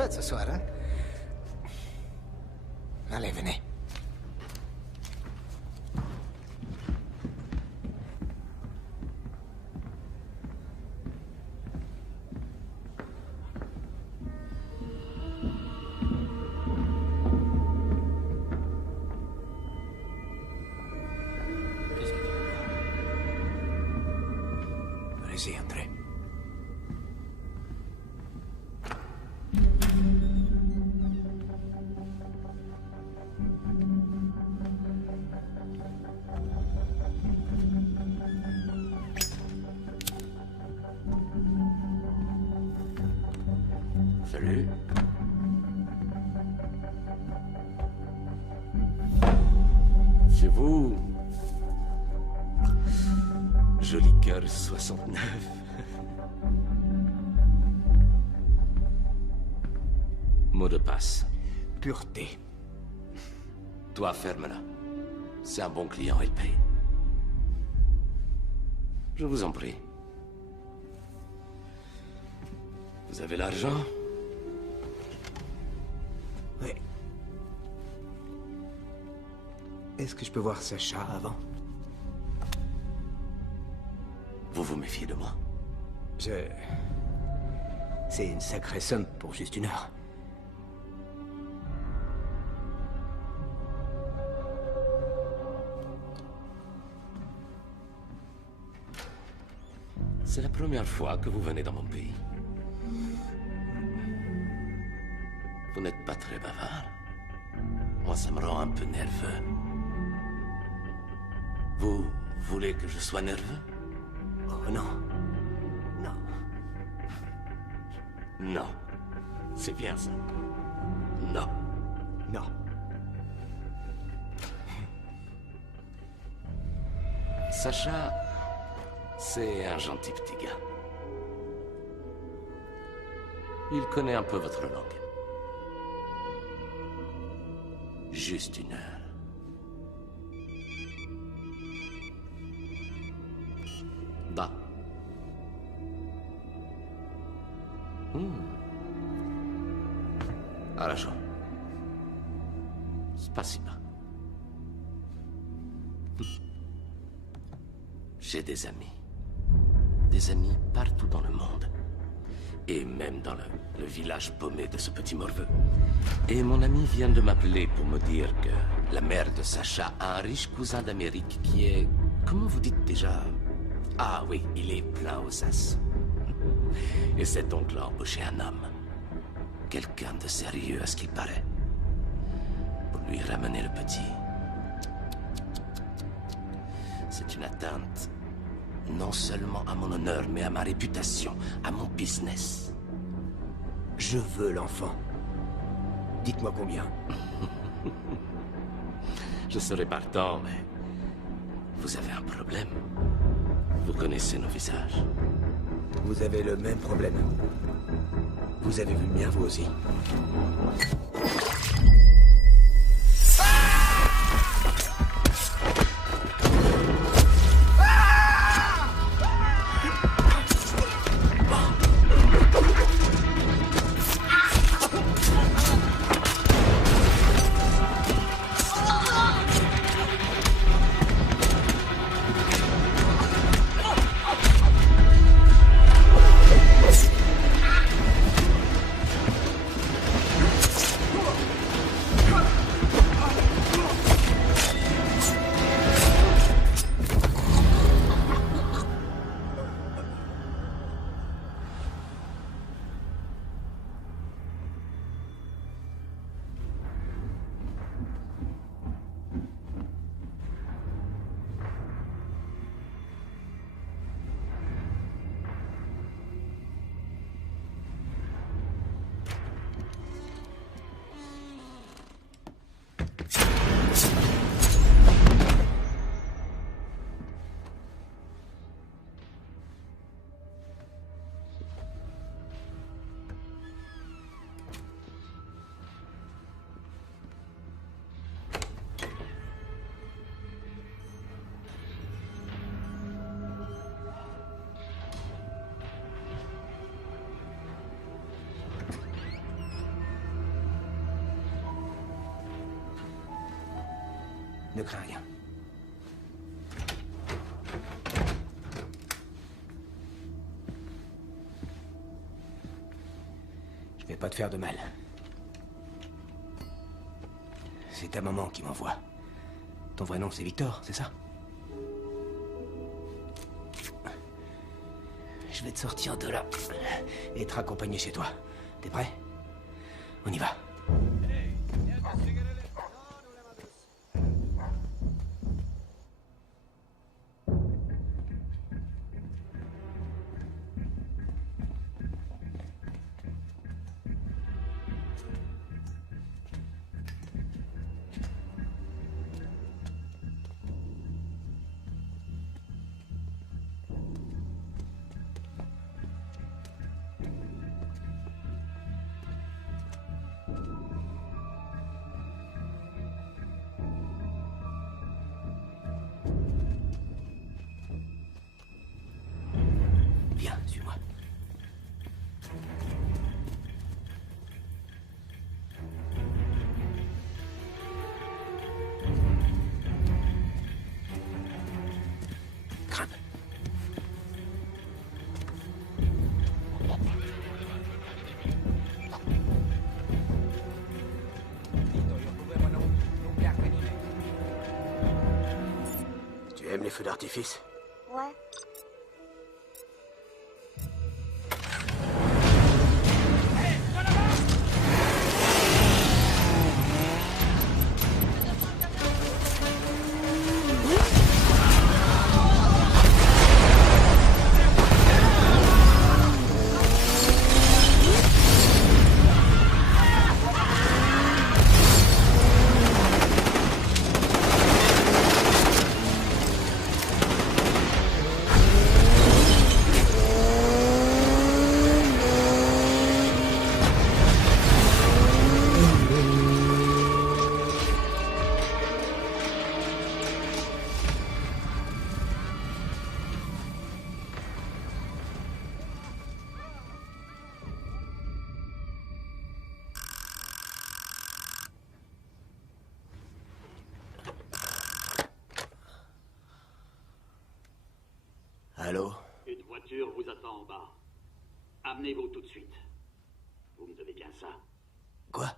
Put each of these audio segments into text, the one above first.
fête ce soir, hein? Allez, venez. Qu'est-ce que tu veux voir? Allez-y, entrez. Salut. C'est vous. Joli cœur 69. Mot de passe. Pureté. Toi, ferme-la. C'est un bon client, il paye. Je vous en prie. Vous avez l'argent? Oui. Est-ce que je peux voir Sacha avant? Vous vous méfiez de moi? C'est une sacrée somme pour juste une heure. C'est la première fois que vous venez dans mon pays. Vous n'êtes pas très bavard. Moi, ça me rend un peu nerveux. Vous voulez que je sois nerveux? Oh non. Non. Non. C'est bien ça. Non. Non. Sacha, c'est un gentil petit gars. Il connaît un peu votre langue. Juste une heure. Da. Хорошо. Спасибо. J'ai des amis. Des amis partout dans le monde. Et même dans le village paumé de ce petit morveux. Et mon ami vient de m'appeler pour me dire que la mère de Sacha a un riche cousin d'Amérique qui est... Comment vous dites déjà? Ah oui, il est plein aux as. Et cet oncle a embauché un homme. Quelqu'un de sérieux à ce qu'il paraît. Pour lui ramener le petit. C'est une atteinte non seulement à mon honneur, mais à ma réputation, à mon business. Je veux l'enfant. Dites-moi combien. Je serais partant, mais... Vous avez un problème. Vous connaissez nos visages. Vous avez le même problème. Vous avez vu le mien, vous aussi. Ne crains rien. Je vais pas te faire de mal. C'est ta maman qui m'envoie. Ton vrai nom, c'est Victor, c'est ça? Je vais te sortir de là et te raccompagner chez toi. T'es prêt? On y va. Viens, suis-moi. Grimpe. Tu aimes les feux d'artifice? Ouais. Allô? Une voiture vous attend en bas. Amenez-vous tout de suite. Vous me devez bien ça. Quoi?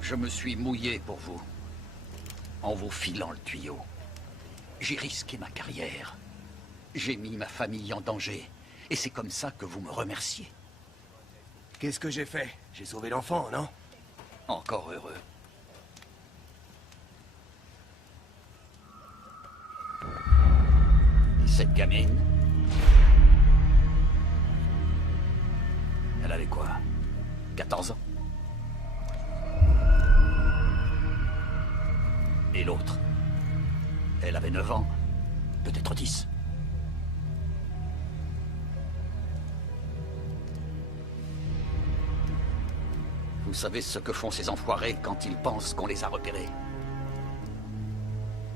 Je me suis mouillé pour vous, en vous filant le tuyau. J'ai risqué ma carrière. J'ai mis ma famille en danger. Et c'est comme ça que vous me remerciez. Qu'est-ce que j'ai fait? J'ai sauvé l'enfant, non? Encore heureux. Et cette gamine? Elle avait quoi? 14 ans? Et l'autre? Elle avait 9 ans, peut-être 10. Vous savez ce que font ces enfoirés quand ils pensent qu'on les a repérés?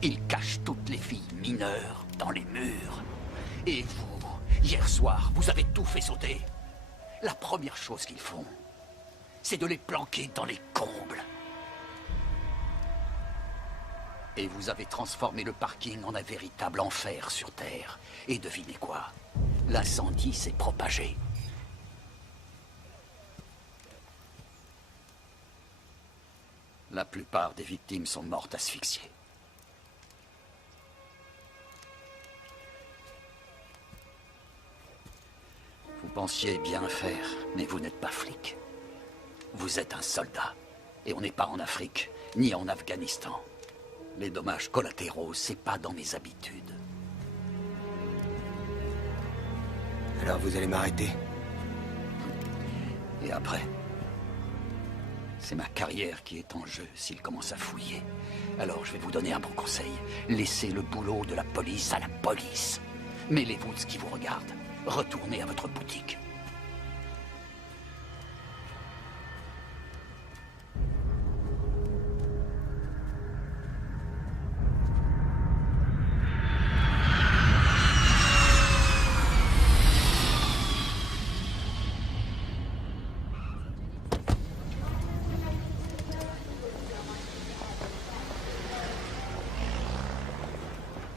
Ils cachent toutes les filles mineures dans les murs. Et vous, hier soir, vous avez tout fait sauter. La première chose qu'ils font, c'est de les planquer dans les combles. Et vous avez transformé le parking en un véritable enfer sur Terre. Et devinez quoi? L'incendie s'est propagé. La plupart des victimes sont mortes asphyxiées. pensiez bien faire, mais vous n'êtes pas flic. Vous êtes un soldat. Et on n'est pas en Afrique, ni en Afghanistan. Les dommages collatéraux, c'est pas dans mes habitudes. Alors vous allez m'arrêter? Et après? C'est ma carrière qui est en jeu s'il commence à fouiller. Alors je vais vous donner un bon conseil. Laissez le boulot de la police à la police. Mêlez-vous de ce qui vous regarde. Retournez à votre boutique.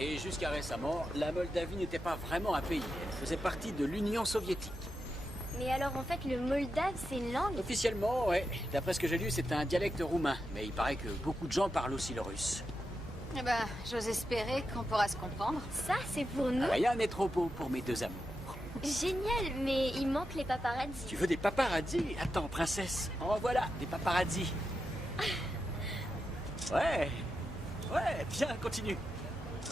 Et jusqu'à récemment, la Moldavie n'était pas vraiment un pays. Elle faisait partie de l'Union soviétique. Mais alors en fait, le moldave, c'est une langue? Officiellement, ouais. D'après ce que j'ai lu, c'est un dialecte roumain. Mais il paraît que beaucoup de gens parlent aussi le russe. Eh ben, j'ose espérer qu'on pourra se comprendre. Ça, c'est pour nous? Rien n'est trop beau pour mes deux amours. Génial, mais il manque les paparazzis. Tu veux des paparazzis? Attends, princesse. En voilà, des paparazzis. Ouais. Ouais, bien, continue.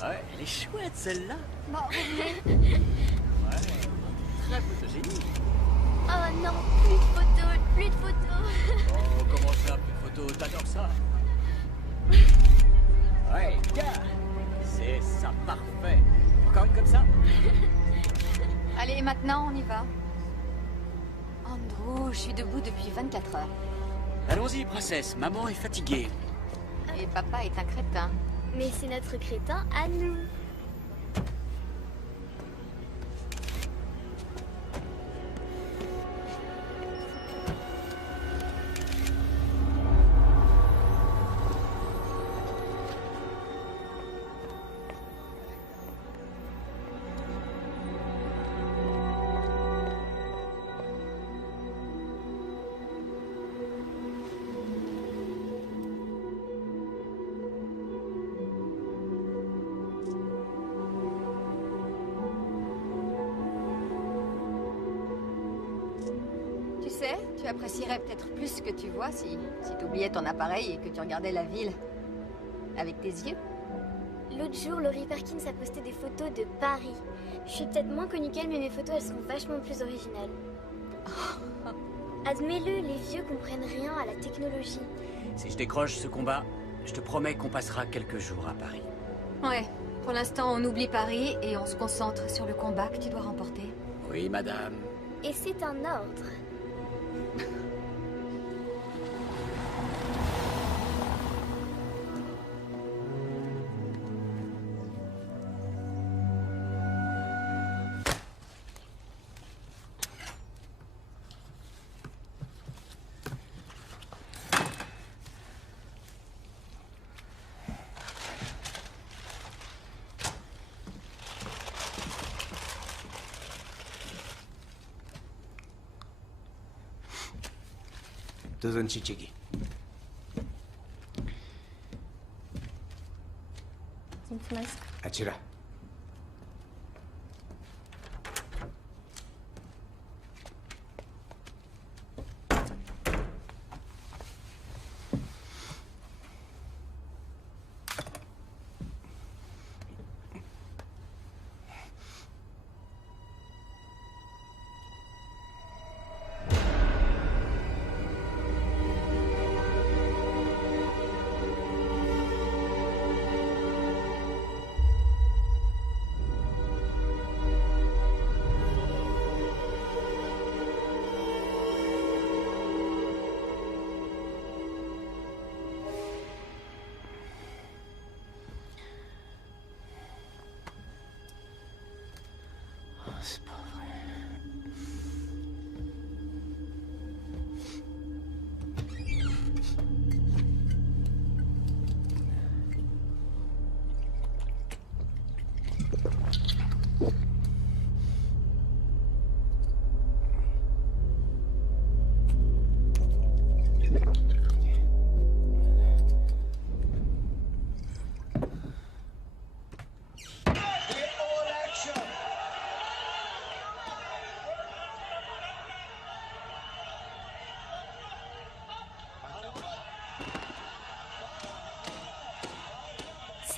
Ouais, elle est chouette, celle-là. Bon, Ouais, très photogénique. Oh non, plus de photos, plus de photos. Oh, comment ça, plus de photos? T'adores ça? Ouais, bien. C'est ça, parfait. Encore une comme ça? allez, maintenant, on y va. Andrew, je suis debout depuis 24 heures. Allons-y, princesse. Maman est fatiguée. Et papa est un crétin. Mais c'est notre crétin à nous. Tu sais, tu apprécierais peut-être plus ce que tu vois si tu oubliais ton appareil et que tu regardais la ville avec tes yeux. L'autre jour, Laurie Perkins a posté des photos de Paris. Je suis peut-être moins connue qu'elle, mais mes photos, elles sont vachement plus originales. Admets-le, les vieux comprennent rien à la technologie. Si je décroche ce combat, je te promets qu'on passera quelques jours à Paris. Ouais, pour l'instant, on oublie Paris et on se concentre sur le combat que tu dois remporter. Oui, madame. Et c'est un ordre. Dozon Chichigi. Achira. C'est pas vrai.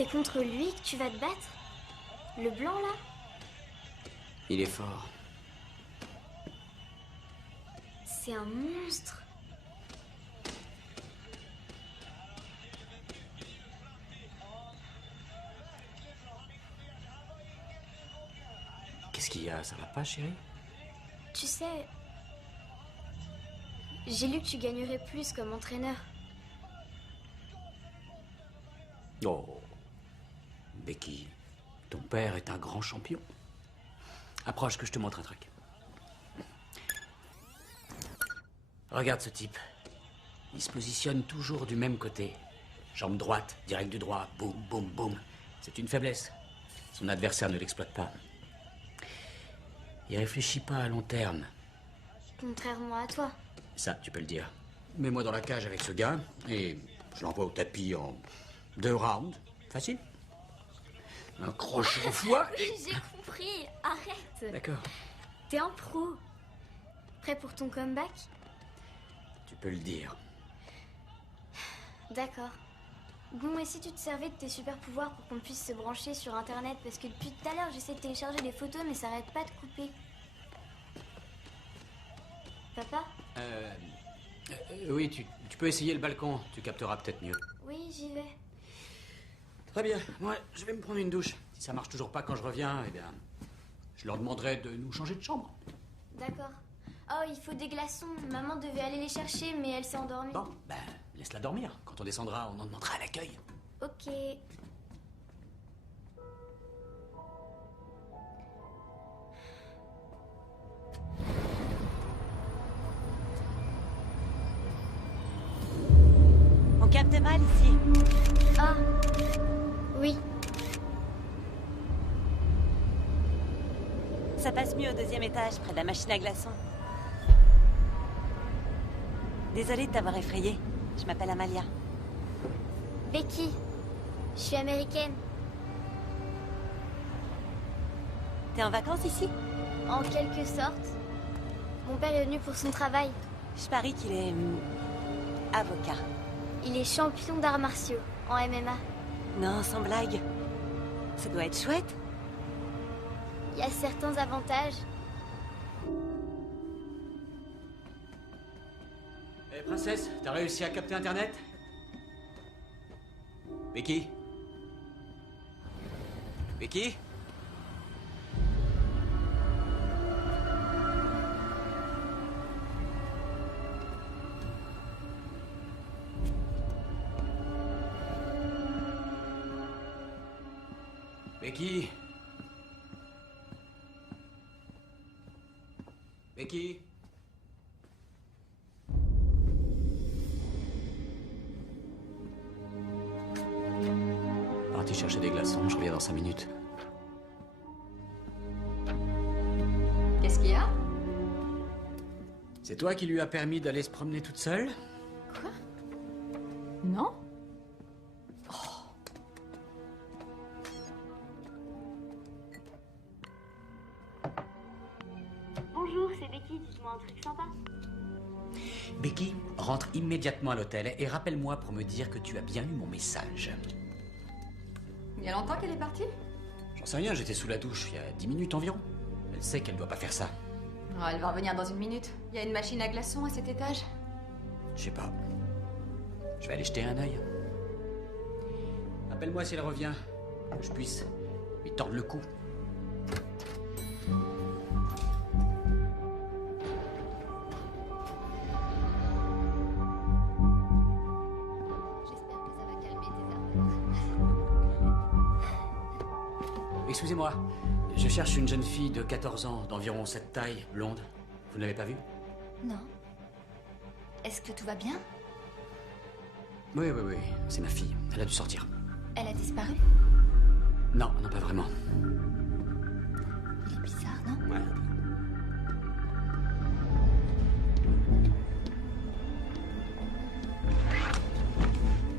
C'est contre lui que tu vas te battre? Le blanc, là? Il est fort. C'est un monstre. Qu'est-ce qu'il y a? Ça va pas, chérie? Tu sais... J'ai lu que tu gagnerais plus comme entraîneur. Oh, Becky, ton père est un grand champion. Approche que je te montre un truc. Regarde ce type. Il se positionne toujours du même côté. Jambe droite, direct du droit, boum, boum, boum. C'est une faiblesse. Son adversaire ne l'exploite pas. Il réfléchit pas à long terme. Contrairement à toi. Ça, tu peux le dire. Mets-moi dans la cage avec ce gars et je l'envoie au tapis en 2 rounds. Facile. Un crochet au foie et... J'ai compris, arrête. D'accord. T'es un pro. Prêt pour ton comeback? Tu peux le dire. D'accord. Bon, et si tu te servais de tes super pouvoirs pour qu'on puisse se brancher sur internet? Parce que depuis tout à l'heure, j'essaie de télécharger des photos, mais ça arrête pas de couper. Papa? Oui, tu peux essayer le balcon. Tu capteras peut-être mieux. Oui, j'y vais. Très bien. Ouais, je vais me prendre une douche. Si ça marche toujours pas quand je reviens, eh bien, je leur demanderai de nous changer de chambre. D'accord. Oh, il faut des glaçons. Maman devait aller les chercher, mais elle s'est endormie. Bon, ben, laisse-la dormir. Quand on descendra, on en demandera à l'accueil. Ok. On capte mal ici. Ah. Oui. Ça passe mieux au 2e étage, près de la machine à glaçons. Désolée de t'avoir effrayée. Je m'appelle Amalia. Becky. Je suis américaine. T'es en vacances ici? En quelque sorte. Mon père est venu pour son travail. Je parie qu'il est... avocat. Il est champion d'arts martiaux en MMA. Non, sans blague. Ça doit être chouette. Il y a certains avantages. Eh, princesse, t'as réussi à capter Internet? Becky? Becky? Becky? Becky? Parti chercher des glaçons, je reviens dans 5 minutes. Qu'est-ce qu'il y a? C'est toi qui lui as permis d'aller se promener toute seule? Quoi? Non? Bonjour, c'est Becky. Dites-moi un truc sympa. Becky, rentre immédiatement à l'hôtel et rappelle-moi pour me dire que tu as bien eu mon message. Il y a longtemps qu'elle est partie? J'en sais rien, j'étais sous la douche il y a 10 minutes environ. Elle sait qu'elle doit pas faire ça. Oh, elle va revenir dans 1 minute. Il y a une machine à glaçons à cet étage. Je sais pas. Je vais aller jeter un œil. Appelle-moi si elle revient, que je puisse lui tordre le cou. J'espère que ça va calmer tes ardeurs. Excusez-moi, je cherche une jeune fille de 14 ans, d'environ cette taille, blonde. Vous ne l'avez pas vue? Non. Est-ce que tout va bien? Oui, c'est ma fille. Elle a dû sortir. Elle a disparu? Non, pas vraiment. Il est bizarre, non? Ouais.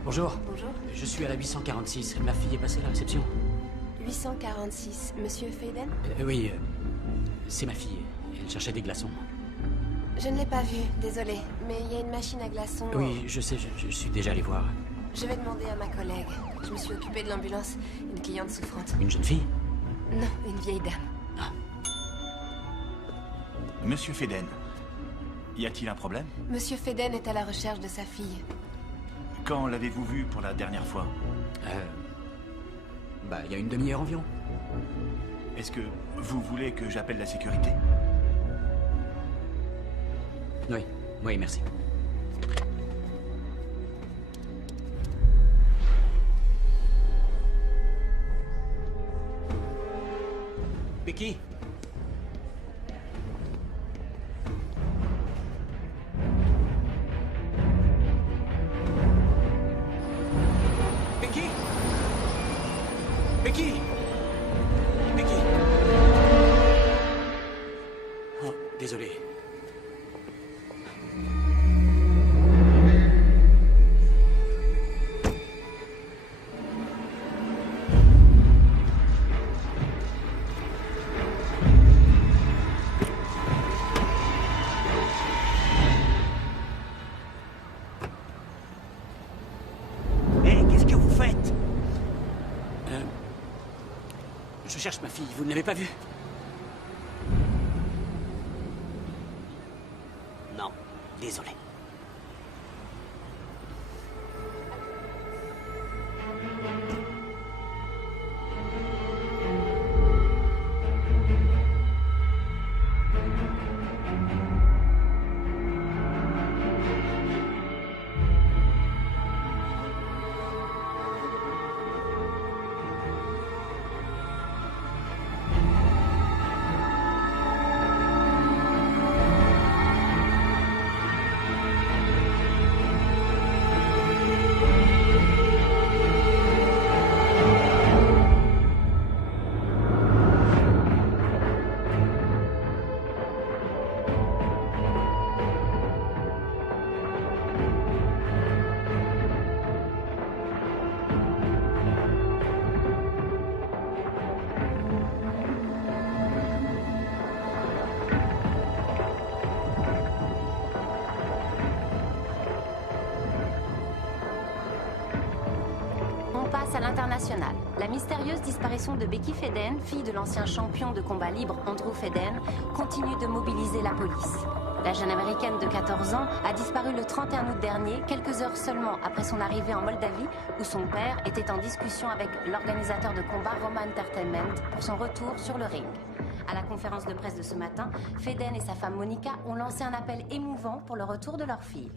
Bonjour. Bonjour. Je suis à la 846. Ma fille est passée à la réception. 846. Monsieur Faden? Oui, c'est ma fille. Elle cherchait des glaçons. Je ne l'ai pas vu, désolé. Mais il y a une machine à glaçons. Oui, je sais, je suis déjà allé voir. Je vais demander à ma collègue. Je me suis occupée de l'ambulance. Une cliente souffrante. Une jeune fille? Non, une vieille dame. Monsieur Feden, y a-t-il un problème? Monsieur Feden est à la recherche de sa fille. Quand l'avez-vous vu pour la dernière fois? Il y a une demi-heure environ. Est-ce que vous voulez que j'appelle la sécurité? Oui, merci. Becky? Becky? Becky? Becky? Oh, désolé. Je cherche ma fille, vous ne l'avez pas vue? Non, désolé. À l'international, la mystérieuse disparition de Becky Feden, fille de l'ancien champion de combat libre Andrew Feden, continue de mobiliser la police. La jeune américaine de 14 ans a disparu le 31 août dernier, quelques heures seulement après son arrivée en Moldavie, où son père était en discussion avec l'organisateur de combat Roma Entertainment pour son retour sur le ring. À la conférence de presse de ce matin, Feden et sa femme Monica ont lancé un appel émouvant pour le retour de leur fille.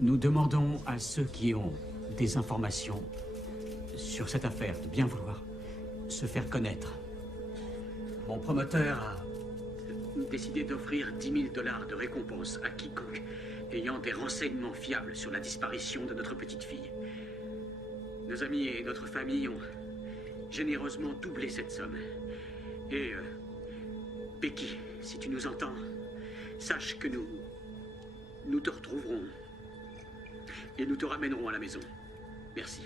Nous demandons à ceux qui ont des informations sur cette affaire de bien vouloir se faire connaître. Mon promoteur a décidé d'offrir 10 000 $ de récompense à quiconque ayant des renseignements fiables sur la disparition de notre petite fille. Nos amis et notre famille ont généreusement doublé cette somme. Et Becky, si tu nous entends, sache que nous te retrouverons et nous te ramènerons à la maison. Merci.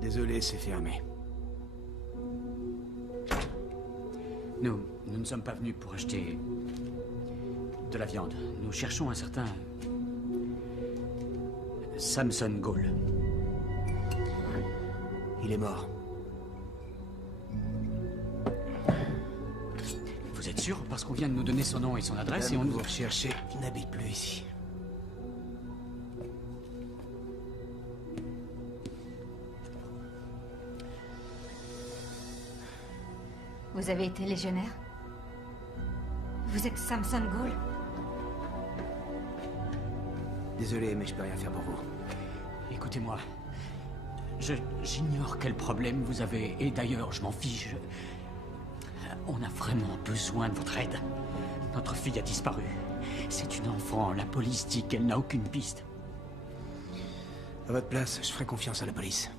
Désolé, c'est fermé. Nous ne sommes pas venus pour acheter de la viande. Nous cherchons un certain Samson Gall. Il est mort. Vous êtes sûr? Parce qu'on vient de nous donner son nom et son adresse Madame, et on nous... vous recherchez, il n'habite plus ici. Vous avez été légionnaire? Vous êtes Samson Gall? Désolé, mais je peux rien faire pour vous. Écoutez-moi. J'ignore quel problème vous avez. Et d'ailleurs, je m'en fiche. On a vraiment besoin de votre aide. Notre fille a disparu. C'est une enfant. La police dit qu'elle n'a aucune piste. À votre place, je ferai confiance à la police.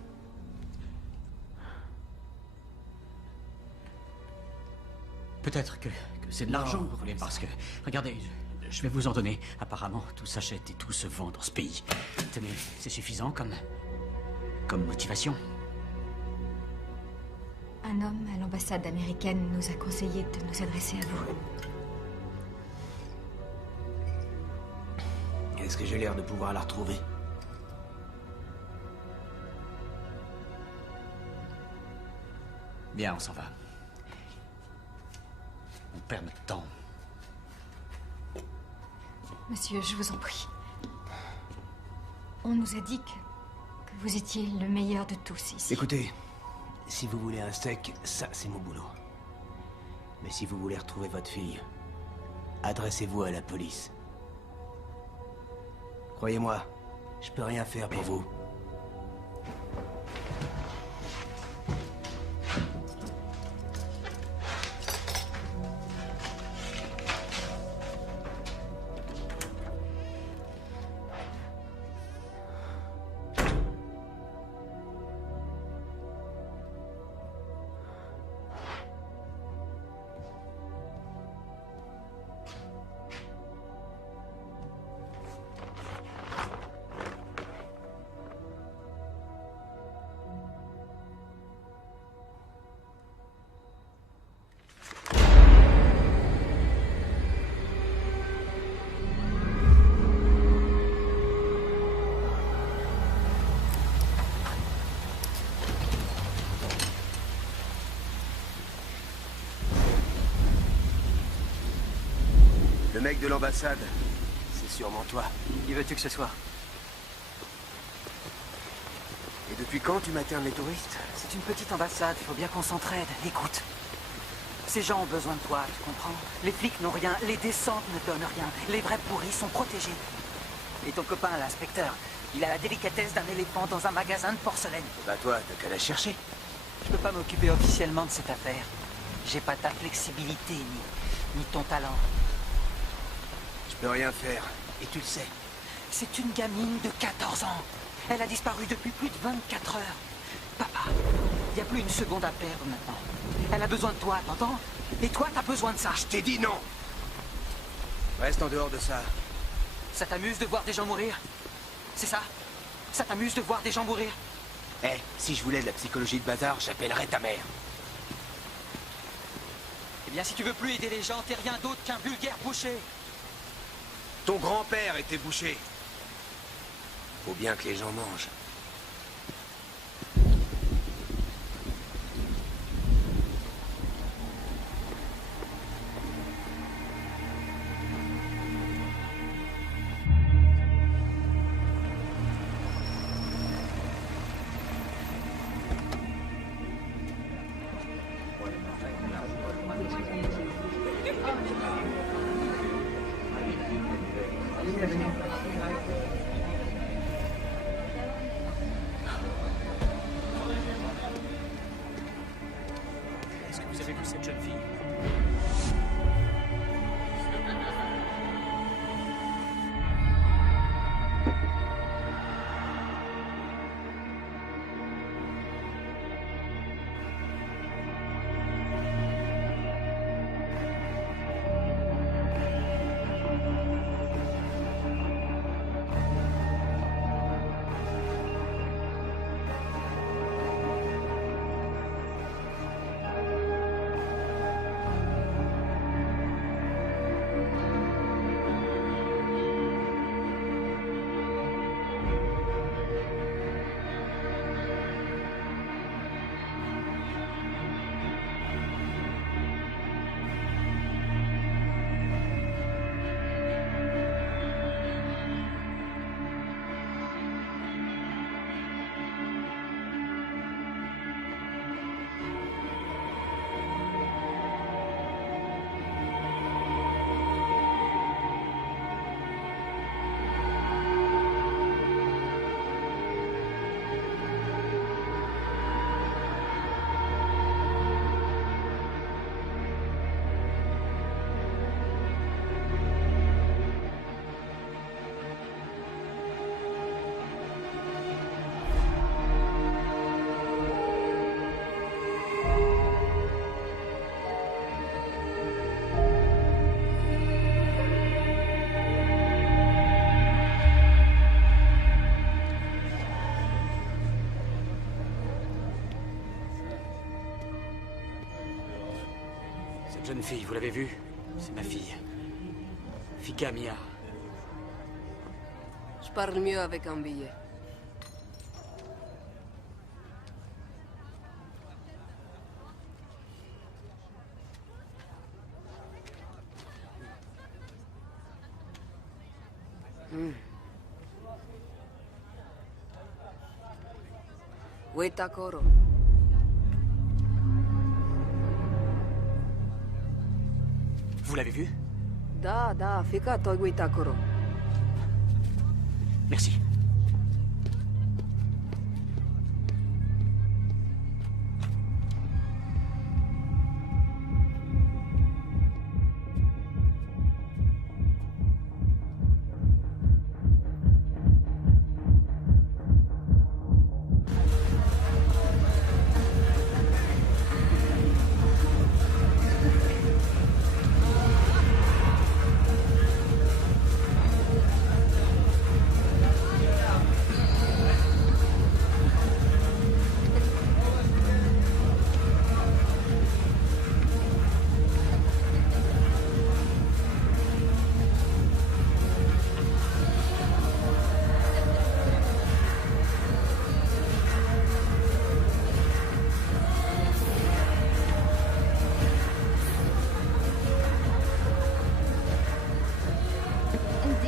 Peut-être que c'est de l'argent que vous voulez, parce que... Regardez, Je vais vous en donner. Apparemment, tout s'achète et tout se vend dans ce pays. Tenez, c'est suffisant comme motivation. Un homme à l'ambassade américaine nous a conseillé de nous adresser à vous. Est-ce que j'ai l'air de pouvoir la retrouver? Bien, on s'en va. On perd notre temps. Monsieur, je vous en prie. On nous a dit que vous étiez le meilleur de tous ici. Écoutez, si vous voulez un steak, ça c'est mon boulot. Mais si vous voulez retrouver votre fille, adressez-vous à la police. Croyez-moi, je peux rien faire pour vous. Le mec de l'ambassade, c'est sûrement toi. Qui veux-tu que ce soit? Et depuis quand tu maternes les touristes? C'est une petite ambassade, il faut bien qu'on s'entraide. Écoute, ces gens ont besoin de toi, tu comprends? Les flics n'ont rien, les descentes ne donnent rien, les vrais pourris sont protégés. Et ton copain, l'inspecteur, il a la délicatesse d'un éléphant dans un magasin de porcelaine. Bah toi, t'as qu'à la chercher. Je peux pas m'occuper officiellement de cette affaire. J'ai pas ta flexibilité, ni ton talent. Je peux rien faire, et tu le sais. C'est une gamine de 14 ans. Elle a disparu depuis plus de 24 heures. Papa, il n'y a plus une seconde à perdre maintenant. Elle a besoin de toi, t'entends? Et toi, t'as besoin de ça. Je t'ai dit non! Reste en dehors de ça. Ça t'amuse de voir des gens mourir? C'est ça? Ça t'amuse de voir des gens mourir? Eh, si je voulais de la psychologie de bâtard, j'appellerais ta mère. Eh bien, si tu veux plus aider les gens, t'es rien d'autre qu'un vulgaire boucher. Ton grand-père était boucher. Faut bien que les gens mangent. Est-ce que vous avez vu cette jeune fille? Cette jeune fille, vous l'avez vue? C'est ma fille. Fika Mia. Je parle mieux avec un billet. Waitakoro. Vous l'avez vue? Da, fika toi Waitakoro. Merci.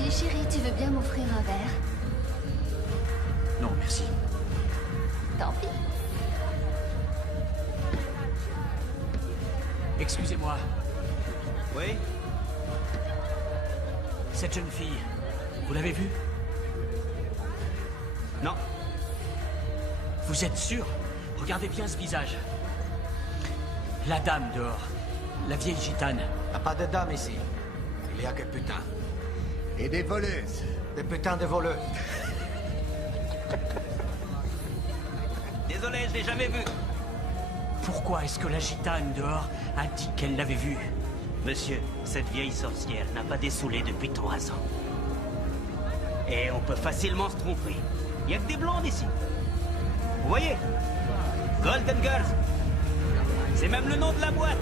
Chérie, tu veux bien m'offrir un verre? Non, merci. Tant pis. Excusez-moi. Oui? Cette jeune fille, vous l'avez vue? Non. Vous êtes sûr? Regardez bien ce visage. La dame dehors. La vieille gitane. Y a pas de dame ici. Il y a que putain. Et des voleuses. Des putains de voleux. Désolé, je l'ai jamais vu. Pourquoi est-ce que la gitane dehors a dit qu'elle l'avait vue? Monsieur, cette vieille sorcière n'a pas dessoulé depuis 3 ans. Et on peut facilement se tromper. Il n'y a que des blondes ici. Vous voyez? Golden Girls. C'est même le nom de la boîte.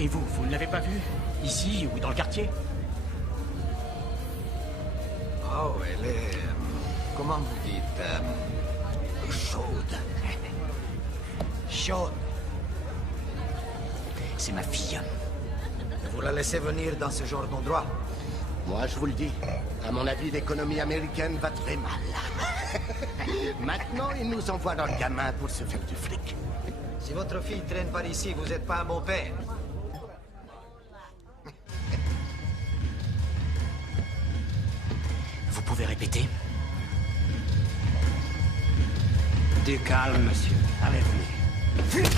Et vous ne l'avez pas vue? Ici ou dans le quartier? Oh, elle est... comment vous dites chaude. Chaude. C'est ma fille. Vous la laissez venir dans ce genre d'endroit? Moi, je vous le dis, à mon avis, l'économie américaine va très mal. Maintenant, ils nous envoient leurs gamins pour se faire du fric. Si votre fille traîne par ici, vous n'êtes pas un bon père. Vous pouvez répéter? Du calme, monsieur. Allez, venez.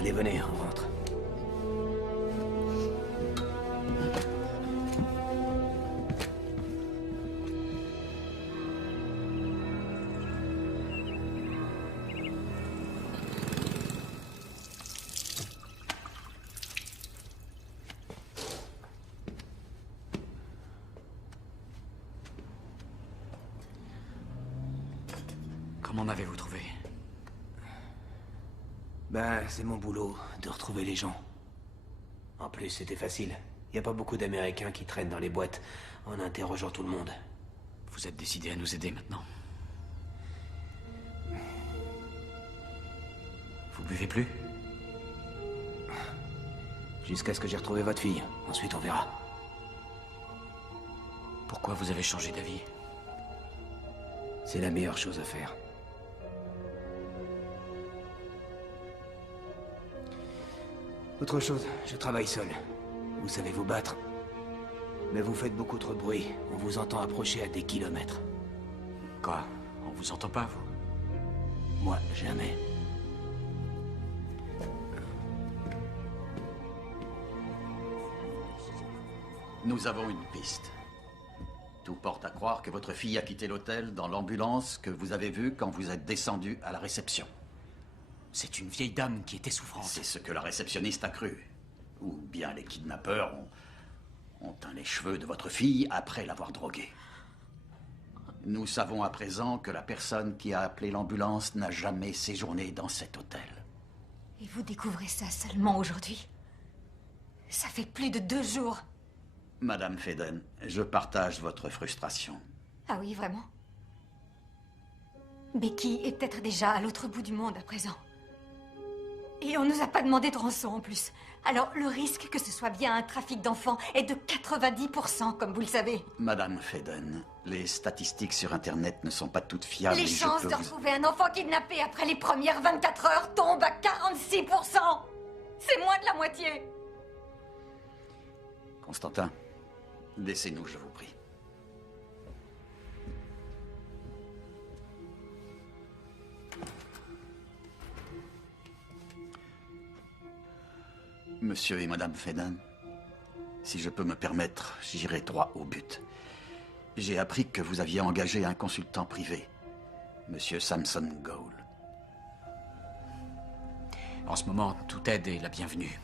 Allez, venez, on rentre. Comment m'avez-vous trouvé? Ben, c'est mon boulot, de retrouver les gens. En plus, c'était facile. Y a pas beaucoup d'Américains qui traînent dans les boîtes en interrogeant tout le monde. Vous êtes décidé à nous aider maintenant? Vous buvez plus? Jusqu'à ce que j'ai retrouvé votre fille. Ensuite, on verra. Pourquoi vous avez changé d'avis? C'est la meilleure chose à faire. Autre chose, je travaille seul. Vous savez vous battre. Mais vous faites beaucoup trop de bruit. On vous entend approcher à des kilomètres. Quoi? On vous entend pas, vous? Moi, jamais. Nous avons une piste. Tout porte à croire que votre fille a quitté l'hôtel dans l'ambulance que vous avez vue quand vous êtes descendu à la réception. C'est une vieille dame qui était souffrante. C'est ce que la réceptionniste a cru. Ou bien les kidnappeurs ont teint les cheveux de votre fille après l'avoir droguée. Nous savons à présent que la personne qui a appelé l'ambulance n'a jamais séjourné dans cet hôtel. Et vous découvrez ça seulement aujourd'hui? Ça fait plus de 2 jours. Madame Faden, je partage votre frustration. Ah oui, vraiment? Becky est peut-être déjà à l'autre bout du monde à présent. Et on nous a pas demandé de rançon en plus. Alors le risque que ce soit bien un trafic d'enfants est de 90%, comme vous le savez. Madame Faden, les statistiques sur Internet ne sont pas toutes fiables. Les chances de retrouver un enfant kidnappé après les premières 24 heures tombent à 46%. C'est moins de la moitié. Constantin, laissez-nous, je vous prie. Monsieur et Madame Faden, si je peux me permettre, j'irai droit au but. J'ai appris que vous aviez engagé un consultant privé, Monsieur Samson Gould. En ce moment, toute aide est la bienvenue.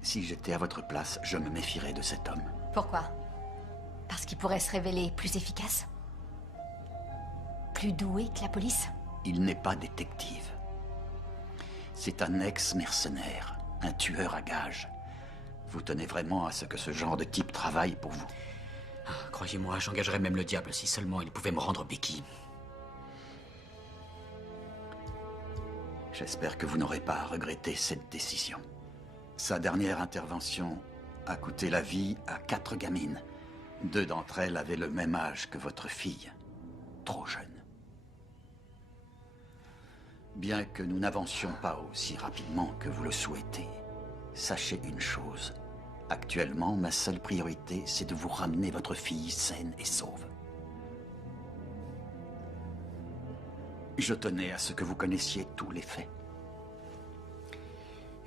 Si j'étais à votre place, je me méfierais de cet homme. Pourquoi? Parce qu'il pourrait se révéler plus efficace? Plus doué que la police? Il n'est pas détective. C'est un ex-mercenaire, un tueur à gages. Vous tenez vraiment à ce que ce genre de type travaille pour vous? Croyez-moi, j'engagerais même le diable si seulement il pouvait me rendre Becky. J'espère que vous n'aurez pas à regretter cette décision. Sa dernière intervention a coûté la vie à 4 gamines. 2 d'entre elles avaient le même âge que votre fille. Trop jeune. Bien que nous n'avancions pas aussi rapidement que vous le souhaitez, sachez une chose. Actuellement, ma seule priorité, c'est de vous ramener votre fille saine et sauve. Je tenais à ce que vous connaissiez tous les faits.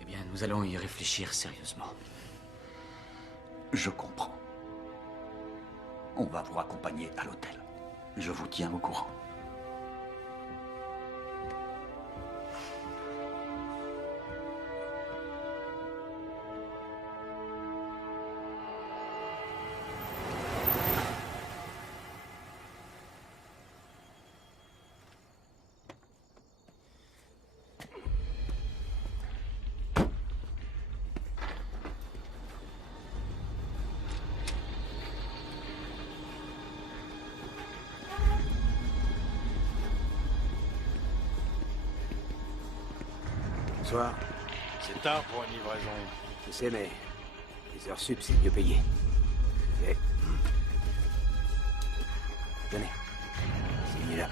Eh bien, nous allons y réfléchir sérieusement. Je comprends. On va vous accompagner à l'hôtel. Je vous tiens au courant. Bonsoir. C'est tard pour une livraison. Je sais, mais les heures sup, c'est mieux payé. Ok. Tenez. Signez là.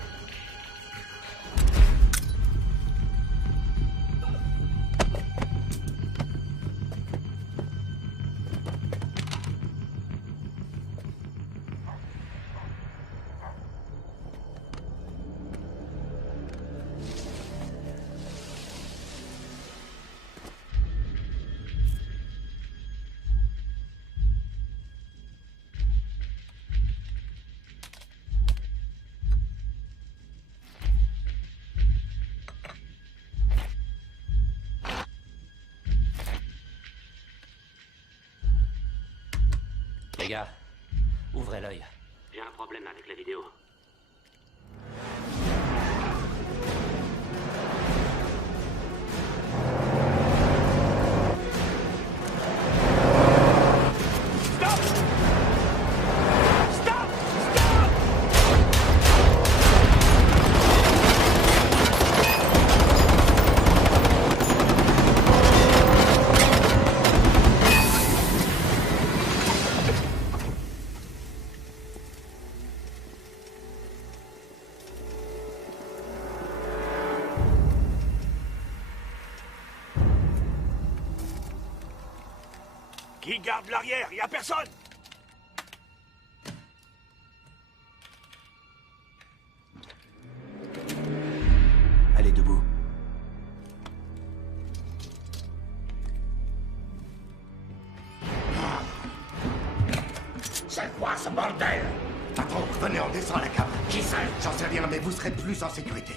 Les gars, ouvrez l'œil. J'ai un problème avec la vidéo. Qui garde l'arrière? Y a personne! Allez, debout. C'est quoi ce bordel? Patron, venez, on descend la cave. Qui c'est? J'en sais rien, mais vous serez plus en sécurité.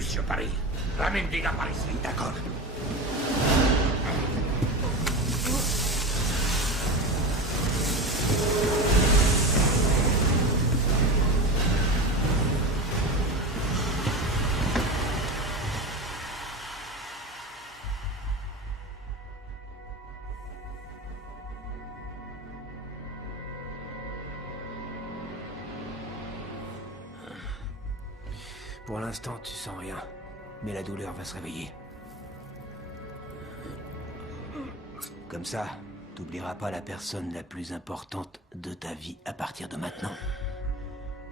Sur Paris. Ramène des gars par ici, d'accord? Pour l'instant, tu sens rien. Mais la douleur va se réveiller. Comme ça, t'oublieras pas la personne la plus importante de ta vie à partir de maintenant.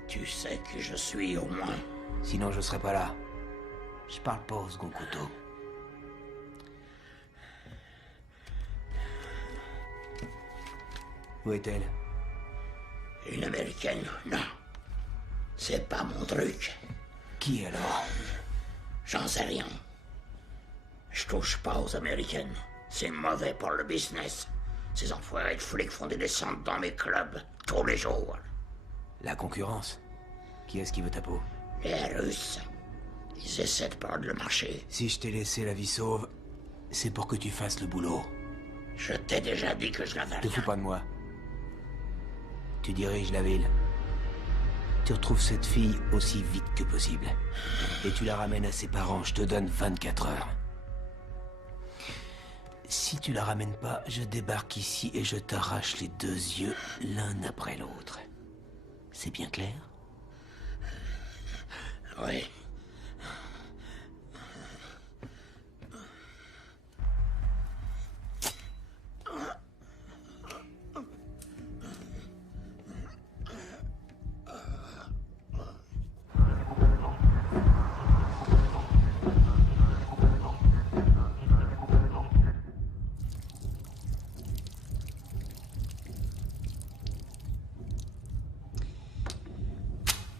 Tu sais qui je suis, au moins. Sinon, je serais pas là. Je parle pas au second couteau. Où est-elle? Une américaine, non. C'est pas mon truc. Qui alors? J'en sais rien. Je touche pas aux américaines. C'est mauvais pour le business. Ces enfoirés de flics font des descentes dans mes clubs tous les jours. La concurrence? Qui est-ce qui veut ta peau? Les Russes. Ils essaient de perdre le marché. Si je t'ai laissé la vie sauve, c'est pour que tu fasses le boulot. Je t'ai déjà dit que je l'avais rien. Te fous pas de moi. Tu diriges la ville. Tu retrouves cette fille aussi vite que possible. Et tu la ramènes à ses parents. Je te donne 24 heures. Si tu la ramènes pas, je débarque ici et je t'arrache les deux yeux l'un après l'autre. C'est bien clair? Oui.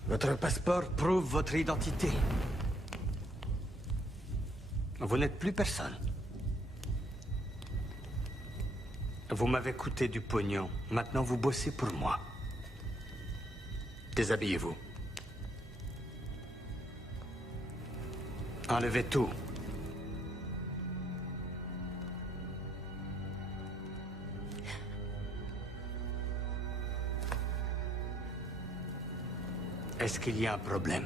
Votre passeport prouve votre identité. Vous n'êtes plus personne. Vous m'avez coûté du pognon. Maintenant, vous bossez pour moi. Déshabillez-vous. Enlevez tout. Est-ce qu'il y a un problème?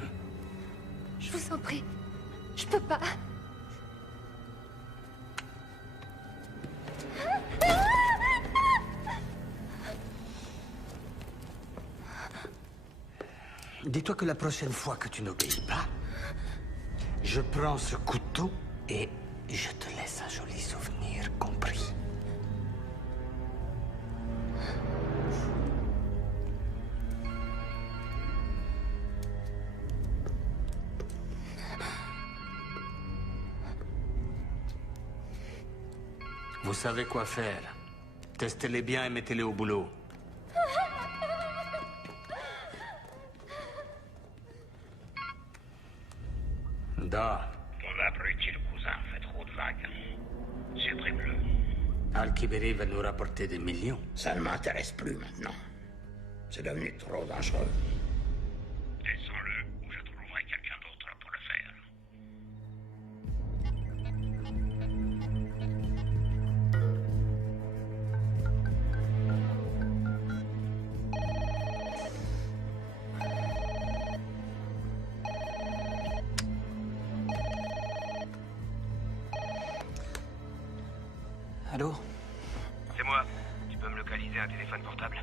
Je vous en prie. Je peux pas. Dis-toi que la prochaine fois que tu n'obéis pas, je prends ce couteau et je te laisse un joli souvenir, compris? Vous savez quoi faire. Testez-les bien et mettez-les au boulot. Da. Ton abruti le cousin fait trop de vagues. C'est très bleu. Al-Kiberi va nous rapporter des millions. Ça ne m'intéresse plus maintenant. C'est devenu trop dangereux. Laissons-le ou je trouverai quelqu'un d'autre pour le faire. Allô? C'est moi. Tu peux me localiser un téléphone portable?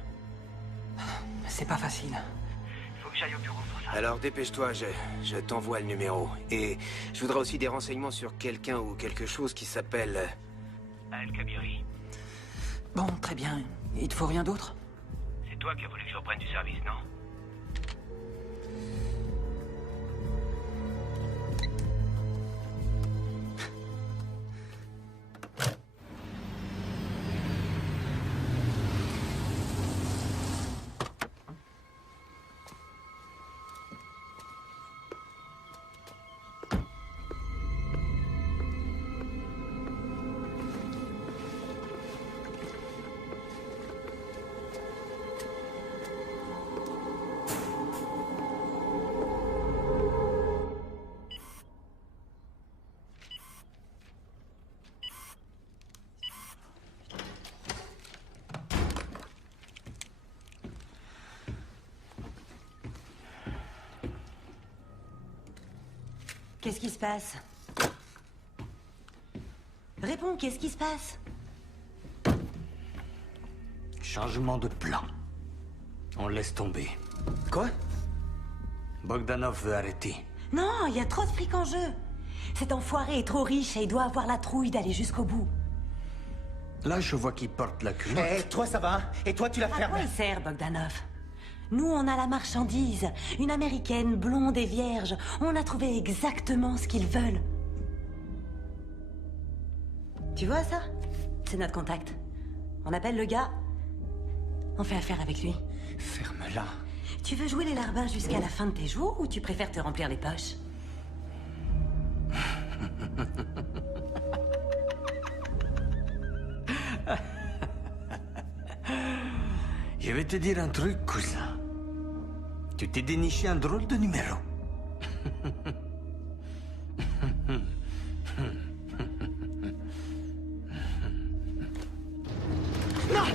C'est pas facile. Faut que j'aille au bureau pour ça. Alors dépêche-toi, je t'envoie le numéro. Et je voudrais aussi des renseignements sur quelqu'un ou quelque chose qui s'appelle... Al-Kabiri. Bon, très bien. Il te faut rien d'autre? C'est toi qui as voulu que je reprenne du service, non? Qu'est-ce qui se passe? Réponds, qu'est-ce qui se passe? Changement de plan. On laisse tomber. Quoi? Bogdanov veut arrêter. Non, il y a trop de fric en jeu. Cet enfoiré est trop riche et il doit avoir la trouille d'aller jusqu'au bout. Là, je vois qu'il porte la culotte. Eh, toi ça va? Et toi tu la À fermes? quoi il sert, Bogdanov? Nous, on a la marchandise. Une américaine, blonde et vierge. On a trouvé exactement ce qu'ils veulent. Tu vois ça? C'est notre contact. On appelle le gars. On fait affaire avec lui. Ferme-la. Tu veux jouer les larbins jusqu'à la fin de tes jours ou tu préfères te remplir les poches? Je vais te dire un truc, cousin. Tu t'es déniché un drôle de numéro. Non!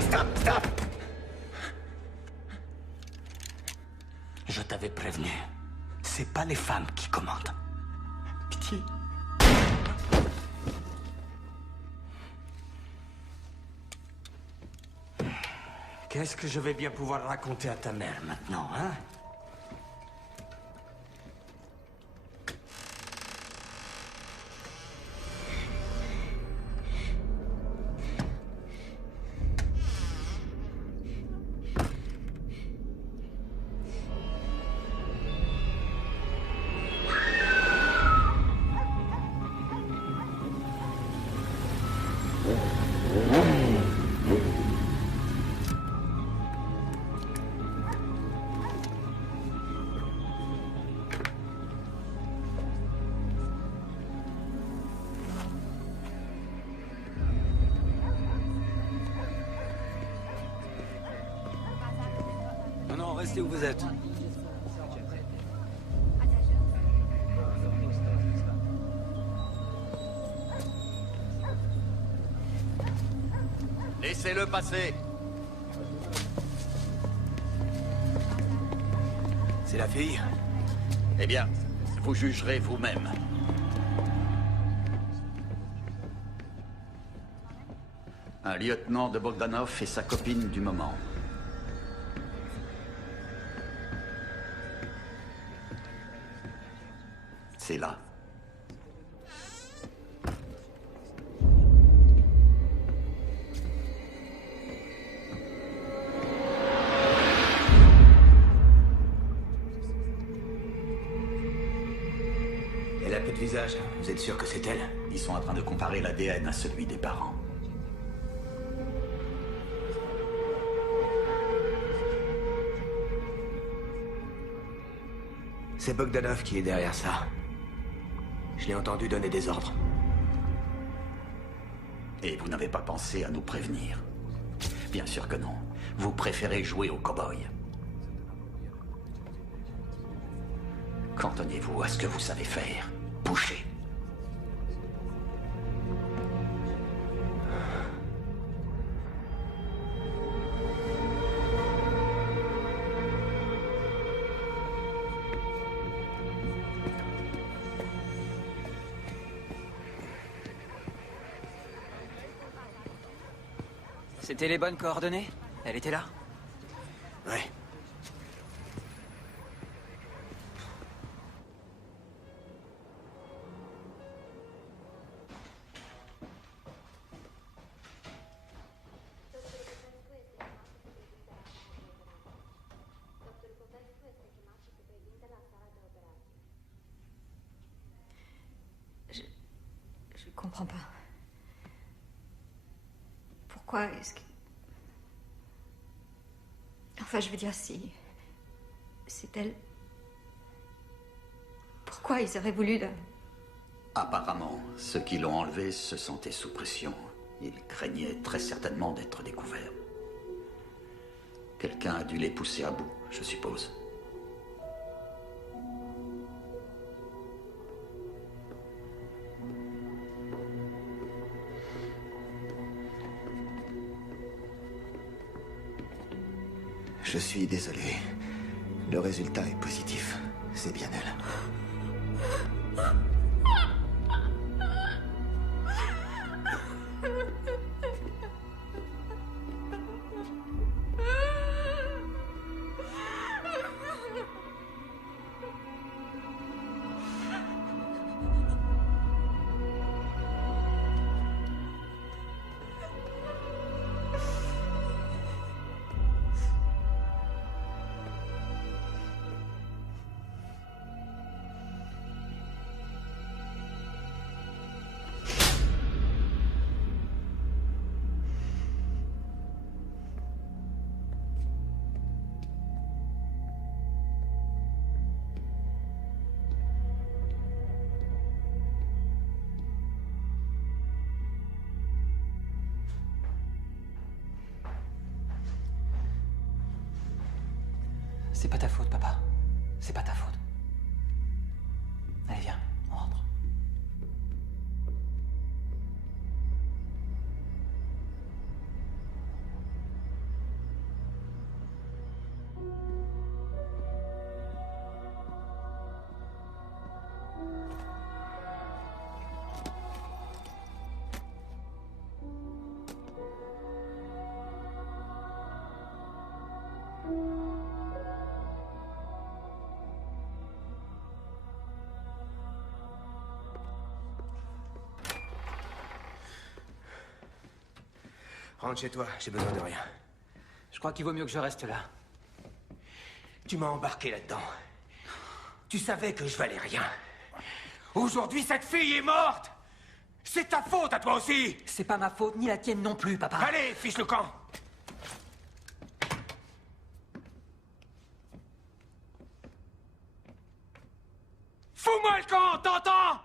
Stop! Stop! Je t'avais prévenu. C'est pas les femmes qui commandent. Pitié. Qu'est-ce que je vais bien pouvoir raconter à ta mère maintenant, hein? Non, restez où vous êtes. Laissez-le passer. C'est la fille? Eh bien, vous jugerez vous-même. Un lieutenant de Bogdanov et sa copine du moment. C'est là. Elle a peu de visage. Vous êtes sûr que c'est elle? Ils sont en train de comparer l'ADN à celui des parents. C'est Bogdanov qui est derrière ça. Je l'ai entendu donner des ordres. Et vous n'avez pas pensé à nous prévenir? Bien sûr que non. Vous préférez jouer au cow-boy. Cantonnez-vous à ce que vous savez faire. Bouchez. C'était les bonnes coordonnées? Elle était là? Ouais. Je comprends pas. Pourquoi est-ce que... Enfin, je veux dire, si... c'est elle... Pourquoi ils auraient voulu de... Apparemment, ceux qui l'ont enlevé se sentaient sous pression. Ils craignaient très certainement d'être découverts. Quelqu'un a dû les pousser à bout, je suppose. Je suis désolé. Le résultat est positif. C'est bien elle. C'est pas ta faute, papa. C'est pas ta faute. Allez, viens, on rentre. Rentre chez toi, j'ai besoin de rien. Je crois qu'il vaut mieux que je reste là. Tu m'as embarqué là-dedans. Tu savais que je valais rien. Aujourd'hui, cette fille est morte. C'est ta faute à toi aussi. C'est pas ma faute, ni la tienne non plus, papa. Allez, fiche le camp. Fous-moi le camp, t'entends?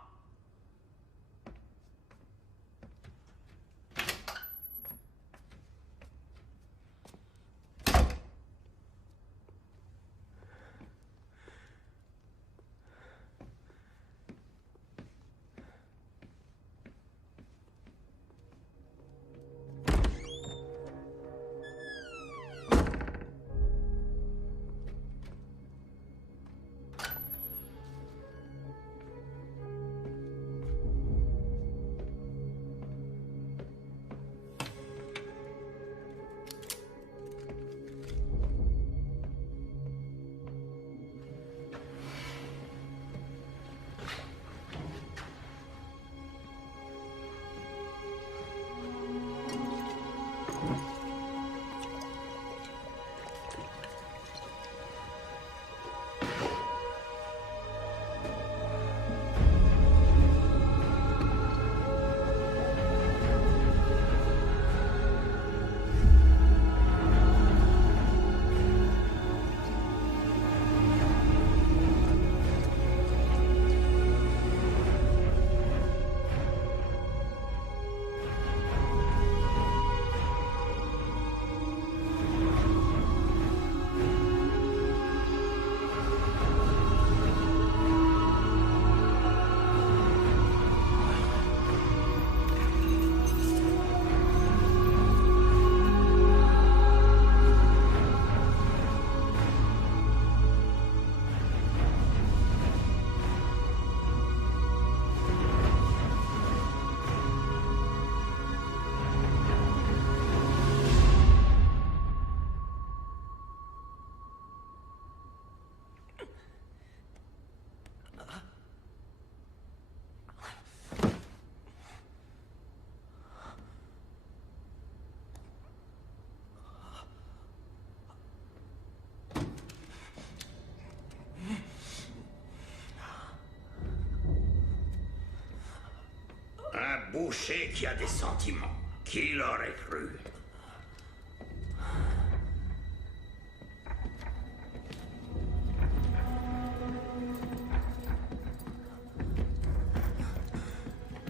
boucher qui a des sentiments. Qui l'aurait cru?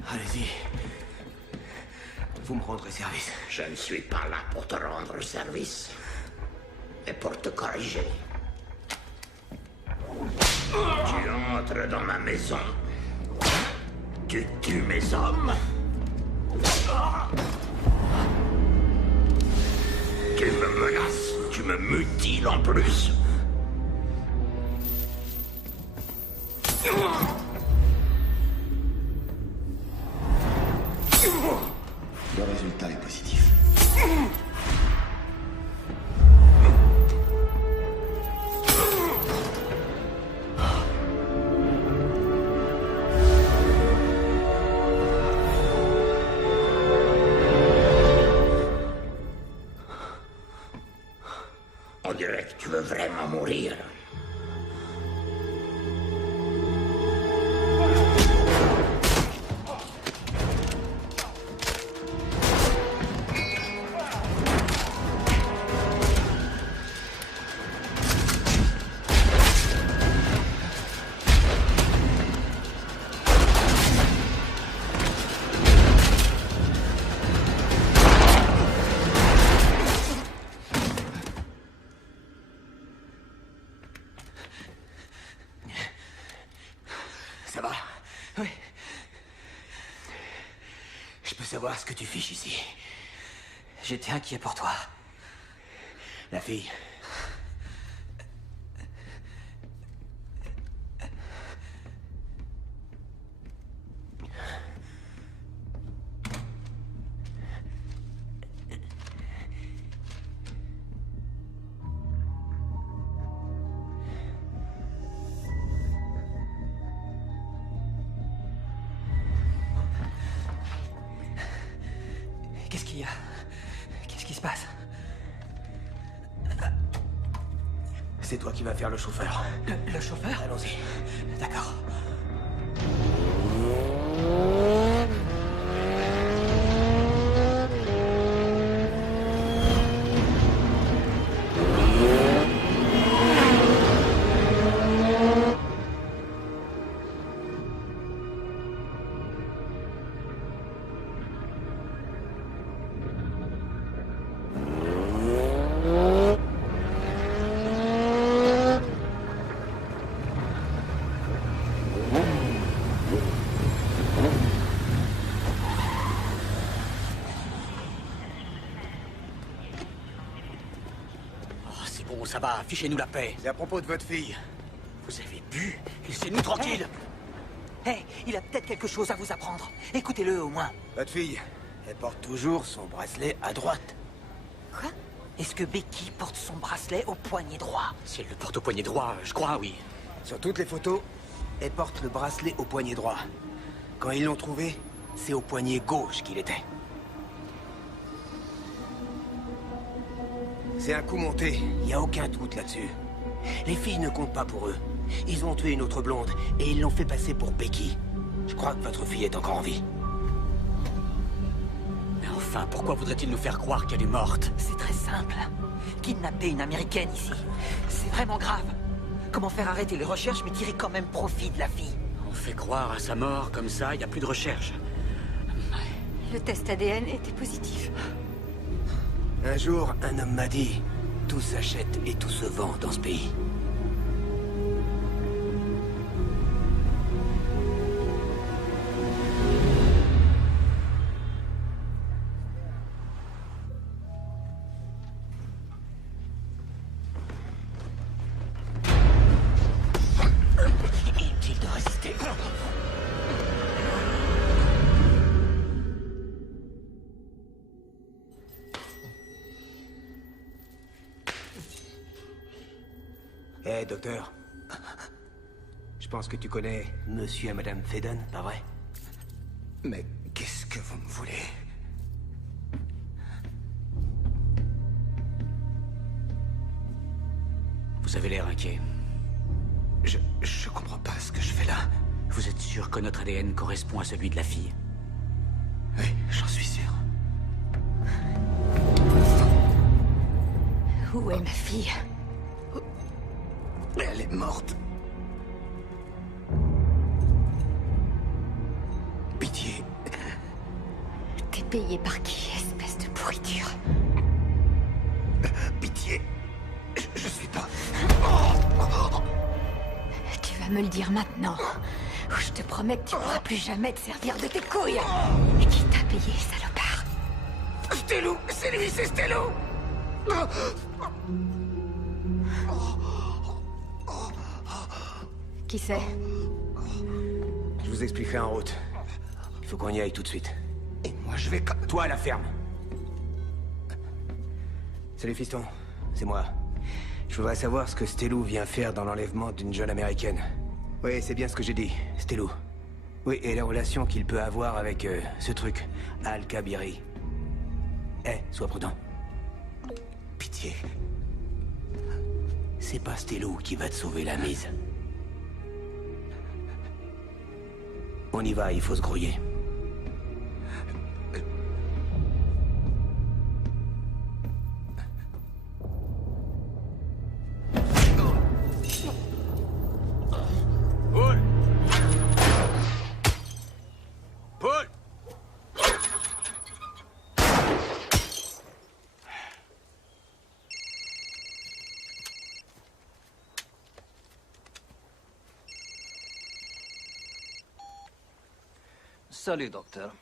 Allez-y. Vous me rendrez service. Je ne suis pas là pour te rendre service, mais pour te corriger. Tu entres dans ma maison. Tu tues mes hommes. Tu me menaces. Tu me mutiles en plus. Le résultat est positif. On dirait que tu veux vraiment mourir. Ça va? Oui. Je peux savoir ce que tu fiches ici? J'étais inquiet pour toi. La fille. Qu'est-ce qu'il y a? Qu'est-ce qui se passe? C'est toi qui vas faire le chauffeur. Le chauffeur? Allons-y. D'accord. Bon, ça va, fichez-nous la paix. C'est à propos de votre fille. Vous avez bu? Laissez-nous tranquille. Hé, il a peut-être quelque chose à vous apprendre. Écoutez-le au moins. Votre fille, elle porte toujours son bracelet à droite. Quoi? Est-ce que Becky porte son bracelet au poignet droit? Si elle le porte au poignet droit, je crois, oui. Sur toutes les photos, elle porte le bracelet au poignet droit. Quand ils l'ont trouvé, c'est au poignet gauche qu'il était. C'est un coup monté, il n'y a aucun doute là-dessus. Les filles ne comptent pas pour eux. Ils ont tué une autre blonde et ils l'ont fait passer pour Becky. Je crois que votre fille est encore en vie. Mais enfin, pourquoi voudrait-il nous faire croire qu'elle est morte? C'est très simple. Kidnapper une Américaine ici, c'est vraiment grave. Comment faire arrêter les recherches mais tirer quand même profit de la fille? On fait croire à sa mort, comme ça, il n'y a plus de recherche. Le test ADN était positif. Un jour, un homme m'a dit, tout s'achète et tout se vend dans ce pays. Inutile de résister. Hé, docteur. Je pense que tu connais monsieur et madame Faden, pas vrai? Mais qu'est-ce que vous me voulez? Vous avez l'air inquiet. Je comprends pas ce que je fais là. Vous êtes sûr que notre ADN correspond à celui de la fille? Oui, j'en suis sûr. Où est ma fille? Elle est morte. Pitié. T'es payé par qui, espèce de pourriture? Pitié. Je suis pas... Tu vas me le dire maintenant, ou je te promets que tu pourras plus jamais te servir de tes couilles. Qui t'a payé, salopard? Stello! C'est lui, c'est Stello! Qui c'est? Je vous expliquerai en route. Il faut qu'on y aille tout de suite. Et moi, je vais... Toi, à la ferme. Salut, fiston. C'est moi. Je voudrais savoir ce que Stello vient faire dans l'enlèvement d'une jeune américaine. Oui, c'est bien ce que j'ai dit. Stello. Oui, et la relation qu'il peut avoir avec ce truc. Al-Kabiri. Sois prudent. Pitié. C'est pas Stello qui va te sauver la mise. On y va, il faut se grouiller. Paul! Paul! Salut, docteur.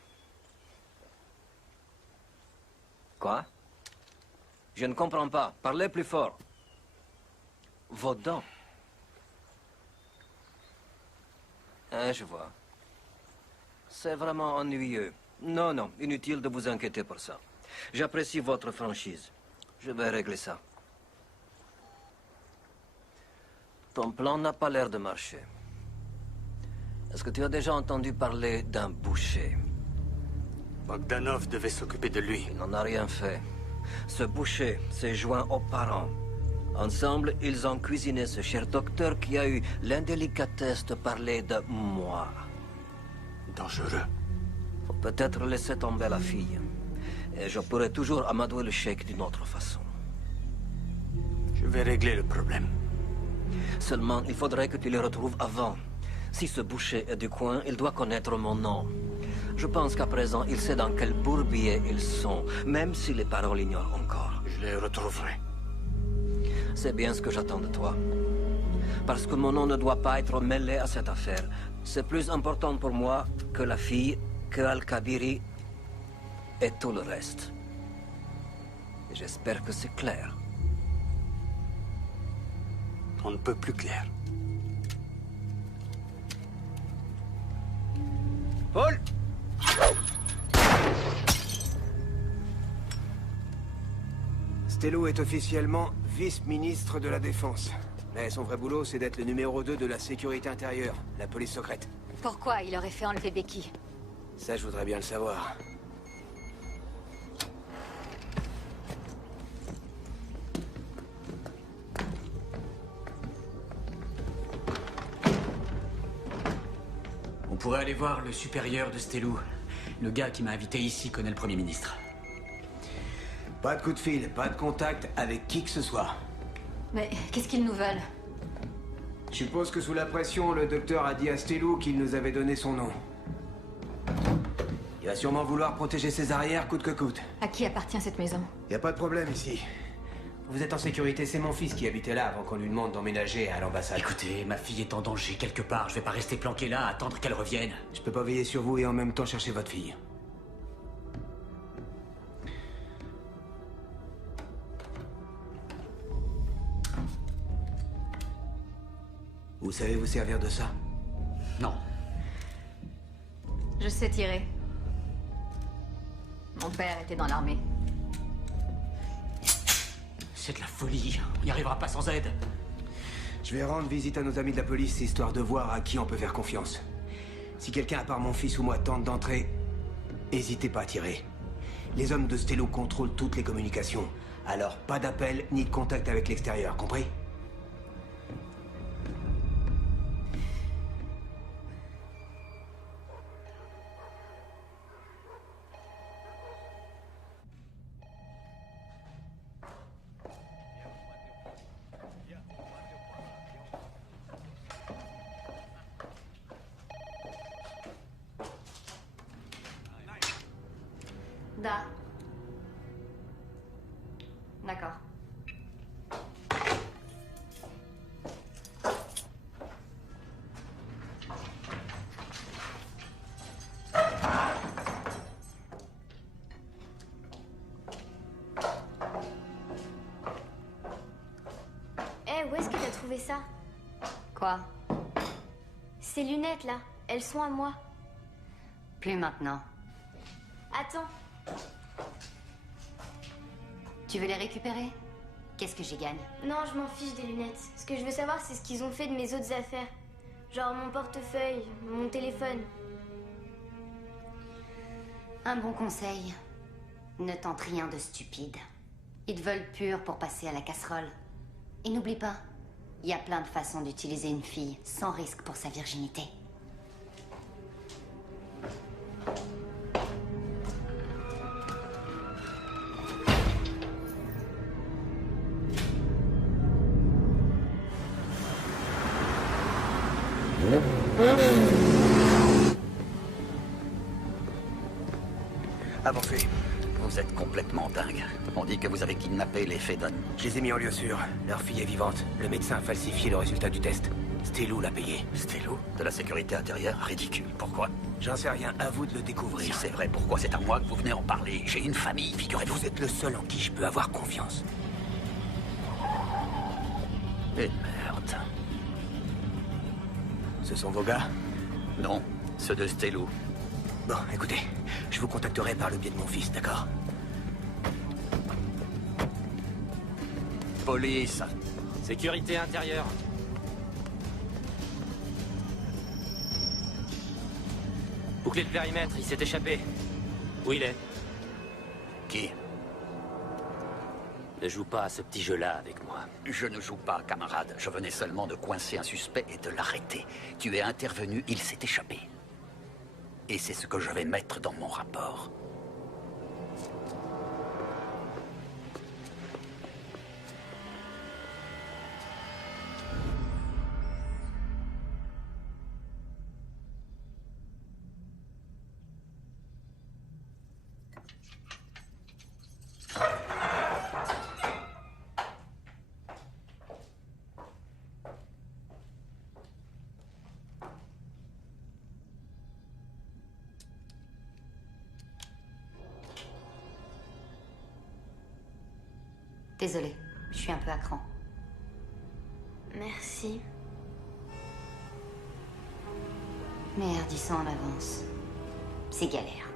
Quoi? Je ne comprends pas. Parlez plus fort. Vos dents. Je vois. C'est vraiment ennuyeux. Non, non, inutile de vous inquiéter pour ça. J'apprécie votre franchise. Je vais régler ça. Ton plan n'a pas l'air de marcher. Est-ce que tu as déjà entendu parler d'un boucher? Bogdanov devait s'occuper de lui. Il n'en a rien fait. Ce boucher s'est joint aux parents. Ensemble, ils ont cuisiné ce cher docteur qui a eu l'indélicatesse de parler de moi. Dangereux. Faut peut-être laisser tomber la fille. Et je pourrais toujours amadouer le cheikh d'une autre façon. Je vais régler le problème. Seulement, il faudrait que tu les retrouves avant. Si ce boucher est du coin, il doit connaître mon nom. Je pense qu'à présent, il sait dans quel bourbier ils sont, même si les parents l'ignorent encore. Je les retrouverai. C'est bien ce que j'attends de toi. Parce que mon nom ne doit pas être mêlé à cette affaire. C'est plus important pour moi que la fille, que Al-Kabiri et tout le reste. Et j'espère que c'est clair. On ne peut plus clair. Paul! Stello est officiellement vice-ministre de la Défense. Mais son vrai boulot, c'est d'être le numéro 2 de la sécurité intérieure, la police secrète. Pourquoi il aurait fait enlever Becky? Ça, je voudrais bien le savoir. On pourrait aller voir le supérieur de Stello. Le gars qui m'a invité ici connaît le Premier ministre. Pas de coup de fil, pas de contact avec qui que ce soit. Mais qu'est-ce qu'ils nous veulent? Je suppose que sous la pression, le docteur a dit à Stello qu'il nous avait donné son nom. Il va sûrement vouloir protéger ses arrières coûte que coûte. À qui appartient cette maison? Y a pas de problème ici. Vous êtes en sécurité, c'est mon fils qui habitait là avant qu'on lui demande d'emménager à l'ambassade. Écoutez, ma fille est en danger quelque part. Je vais pas rester planqué là, attendre qu'elle revienne. Je peux pas veiller sur vous et en même temps chercher votre fille. Vous savez vous servir de ça? Non. Je sais tirer. Mon père était dans l'armée. C'est de la folie. On n'y arrivera pas sans aide. Je vais rendre visite à nos amis de la police, histoire de voir à qui on peut faire confiance. Si quelqu'un à part mon fils ou moi tente d'entrer, n'hésitez pas à tirer. Les hommes de Stello contrôlent toutes les communications. Alors pas d'appel ni de contact avec l'extérieur, compris? D'accord. Où est-ce que t'as trouvé ça? Quoi? Ces lunettes là, elles sont à moi. Plus maintenant. Attends. Tu veux les récupérer? Qu'est-ce que j'y gagne? Non, je m'en fiche des lunettes. Ce que je veux savoir, c'est ce qu'ils ont fait de mes autres affaires. Genre mon portefeuille, mon téléphone. Un bon conseil. Ne tente rien de stupide. Ils te veulent pur pour passer à la casserole. Et n'oublie pas, il y a plein de façons d'utiliser une fille sans risque pour sa virginité. Avancez. Vous êtes complètement dingue. On dit que vous avez kidnappé les Fedon. Je les ai mis en lieu sûr. Leur fille est vivante. Le médecin a falsifié le résultat du test. Stelou l'a payé. Stelou? De la sécurité intérieure? Ridicule. Pourquoi? J'en sais rien. À vous de le découvrir. Si c'est vrai, pourquoi c'est à moi que vous venez en parler? J'ai une famille, figurez-vous. Vous êtes le seul en qui je peux avoir confiance. Et merde. Ce sont vos gars? Non, ceux de Stelou. Bon, écoutez, je vous contacterai par le biais de mon fils, d'accord? Police. Sécurité intérieure. Bouclez le périmètre, il s'est échappé. Où il est? Qui? Ne joue pas à ce petit jeu-là avec moi. Je ne joue pas, camarade. Je venais seulement de coincer un suspect et de l'arrêter. Tu es intervenu, il s'est échappé. Et c'est ce que je vais mettre dans mon rapport. Désolée, je suis un peu à cran. Merci. Merde, ils sont en avance. C'est galère.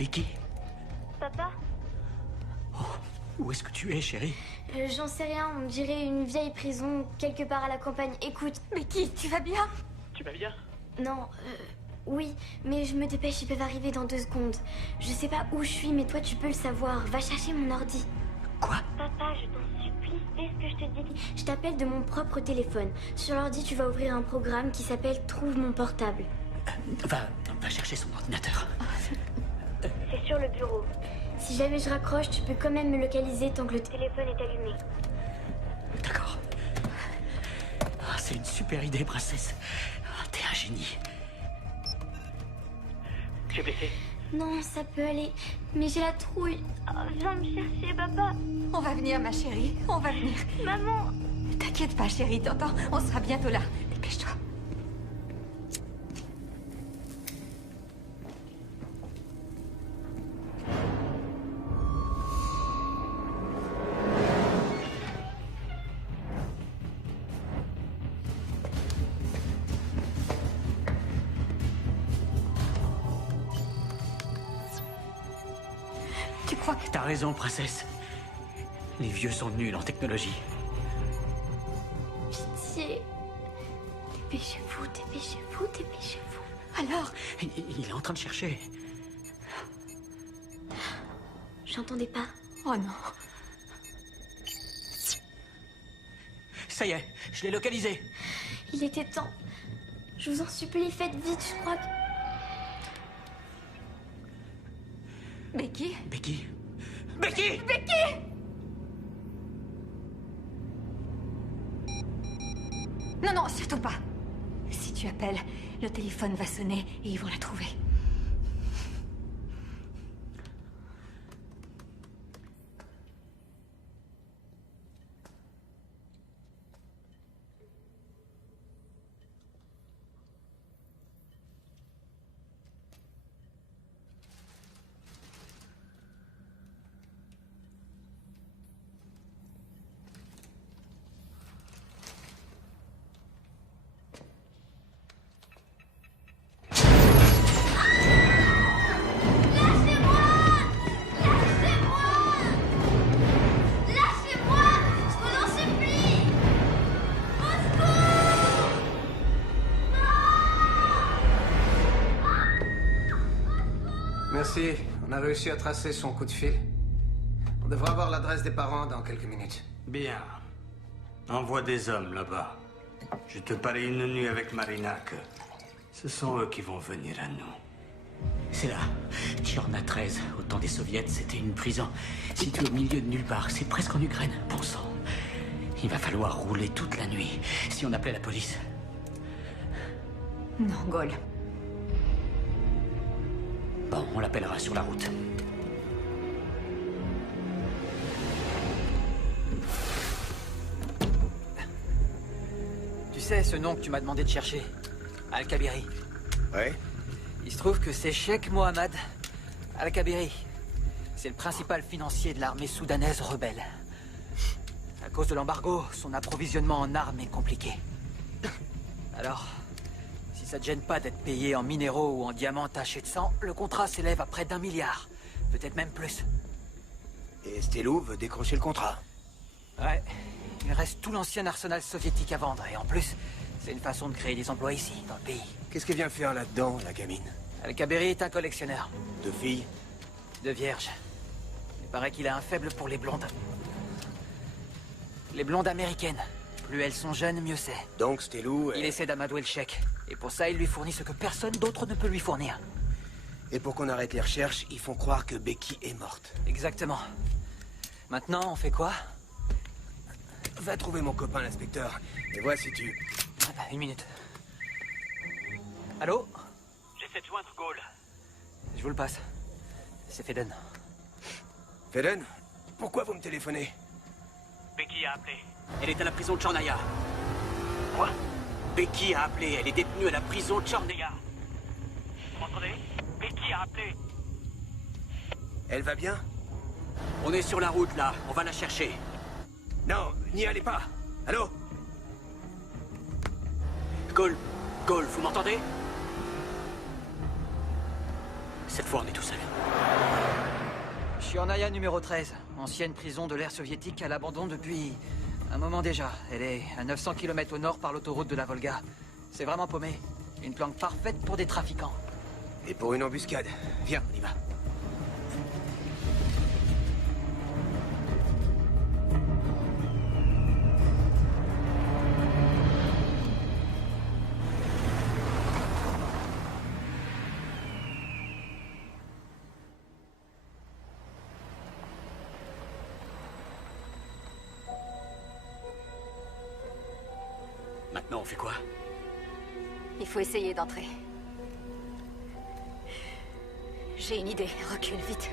Becky? Papa? Où est-ce que tu es, chérie? J'en sais rien, on dirait une vieille prison quelque part à la campagne. Écoute. Becky, tu vas bien? Tu vas bien? Non, oui, mais je me dépêche, ils peuvent arriver dans 2 secondes. Je sais pas où je suis, mais toi tu peux le savoir. Va chercher mon ordi. Quoi? Papa, je t'en supplie, fais ce que je te dis. Je t'appelle de mon propre téléphone. Sur l'ordi, tu vas ouvrir un programme qui s'appelle Trouve mon portable. Va chercher son ordinateur. C'est sur le bureau. Si jamais je raccroche, tu peux quand même me localiser tant que le téléphone est allumé. D'accord. Ah, c'est une super idée, princesse. Ah, t'es un génie. Tu es blessé? Non, ça peut aller. Mais j'ai la trouille. Oh, viens me chercher, papa. On va venir, ma chérie. On va venir. Maman. T'inquiète pas, chérie, t'entends? On sera bientôt là. Dépêche-toi. T'as raison, princesse. Les vieux sont nuls en technologie. Pitié. Dépêchez-vous, dépêchez-vous, dépêchez-vous. Alors? Il est en train de chercher. J'entendais pas. Oh non. Ça y est, je l'ai localisé. Il était temps. Je vous en supplie, faites vite, je crois que... Becky? Becky? Becky! Becky! Non, non, surtout pas. Si tu appelles, le téléphone va sonner et ils vont la trouver. Merci, on a réussi à tracer son coup de fil. On devrait avoir l'adresse des parents dans quelques minutes. Bien. Envoie des hommes là-bas. Je te parie une nuit avec Marina que ce sont eux qui vont venir à nous. C'est là. Tchorna 13, au temps des soviets, c'était une prison. Située au milieu de nulle part, c'est presque en Ukraine. Bon sang. Il va falloir rouler toute la nuit si on appelait la police. Non, Gaulle. Bon, on l'appellera sur la route. Tu sais, ce nom que tu m'as demandé de chercher, Al-Kabiri. Ouais. Il se trouve que c'est Sheikh Mohammed Al-Kabiri. C'est le principal financier de l'armée soudanaise rebelle. À cause de l'embargo, son approvisionnement en armes est compliqué. Alors, si ça te gêne pas d'être payé en minéraux ou en diamants tachés de sang, le contrat s'élève à près d'1 milliard. Peut-être même plus. Et Stelou veut décrocher le contrat. Ouais. Il reste tout l'ancien arsenal soviétique à vendre. Et en plus, c'est une façon de créer des emplois ici, dans le pays. Qu'est-ce qu'elle vient faire là-dedans, la gamine? Al-Kabiri est un collectionneur. De filles? De vierges. Il paraît qu'il a un faible pour les blondes. Les blondes américaines. Plus elles sont jeunes, mieux c'est. Donc Stelou... Il essaie d'amadouer le chèque. Et pour ça, il lui fournit ce que personne d'autre ne peut lui fournir. Et pour qu'on arrête les recherches, ils font croire que Becky est morte. Exactement. Maintenant, on fait quoi? Va trouver mon copain, l'inspecteur. Et vois si tu... Une minute. Allô? J'essaie de joindre Gaulle. Je vous le passe. C'est Feden. Feden? Pourquoi vous me téléphonez? Becky a appelé. Elle est à la prison de Tchornaya. Quoi? Becky a appelé. Elle est détenue à la prison de Tchornaya. Vous m'entendez? Becky a appelé. Elle va bien? On est sur la route, là. On va la chercher. Non, n'y allez pas. Allô? Gaulle, vous m'entendez? Cette fois, on est tout seul. suis en Aya numéro 13, ancienne prison de l'ère soviétique à l'abandon depuis un moment déjà. Elle est à 900 km au nord par l'autoroute de la Volga. C'est vraiment paumé. Une planque parfaite pour des trafiquants. Et pour une embuscade. Viens, on y va. Maintenant, on fait quoi? Il faut essayer d'entrer. J'ai une idée. Recule vite.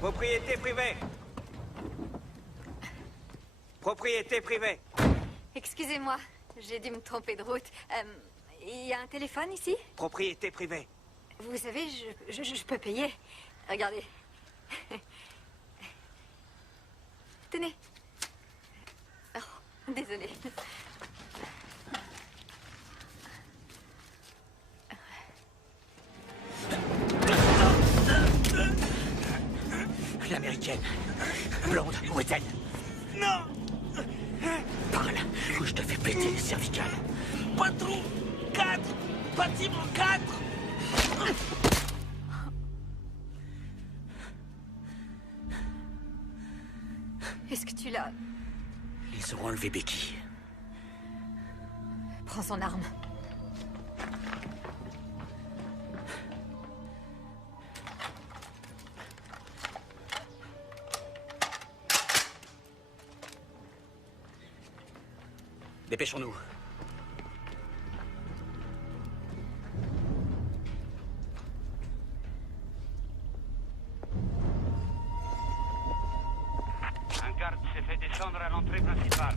Propriété privée. Propriété privée. Excusez-moi, j'ai dû me tromper de route. Il y a un téléphone ici? Propriété privée. Vous savez, je peux payer. Regardez. Tenez. Oh, désolée. L'américaine. Blonde, où est-elle? Non! Parle, ou je te fais péter les cervicales. Patron 4! Bâtiment 4! Est-ce que tu l'as... Ils ont enlevé Becky. Prends son arme. Dépêchons-nous. Un garde s'est fait descendre à l'entrée principale.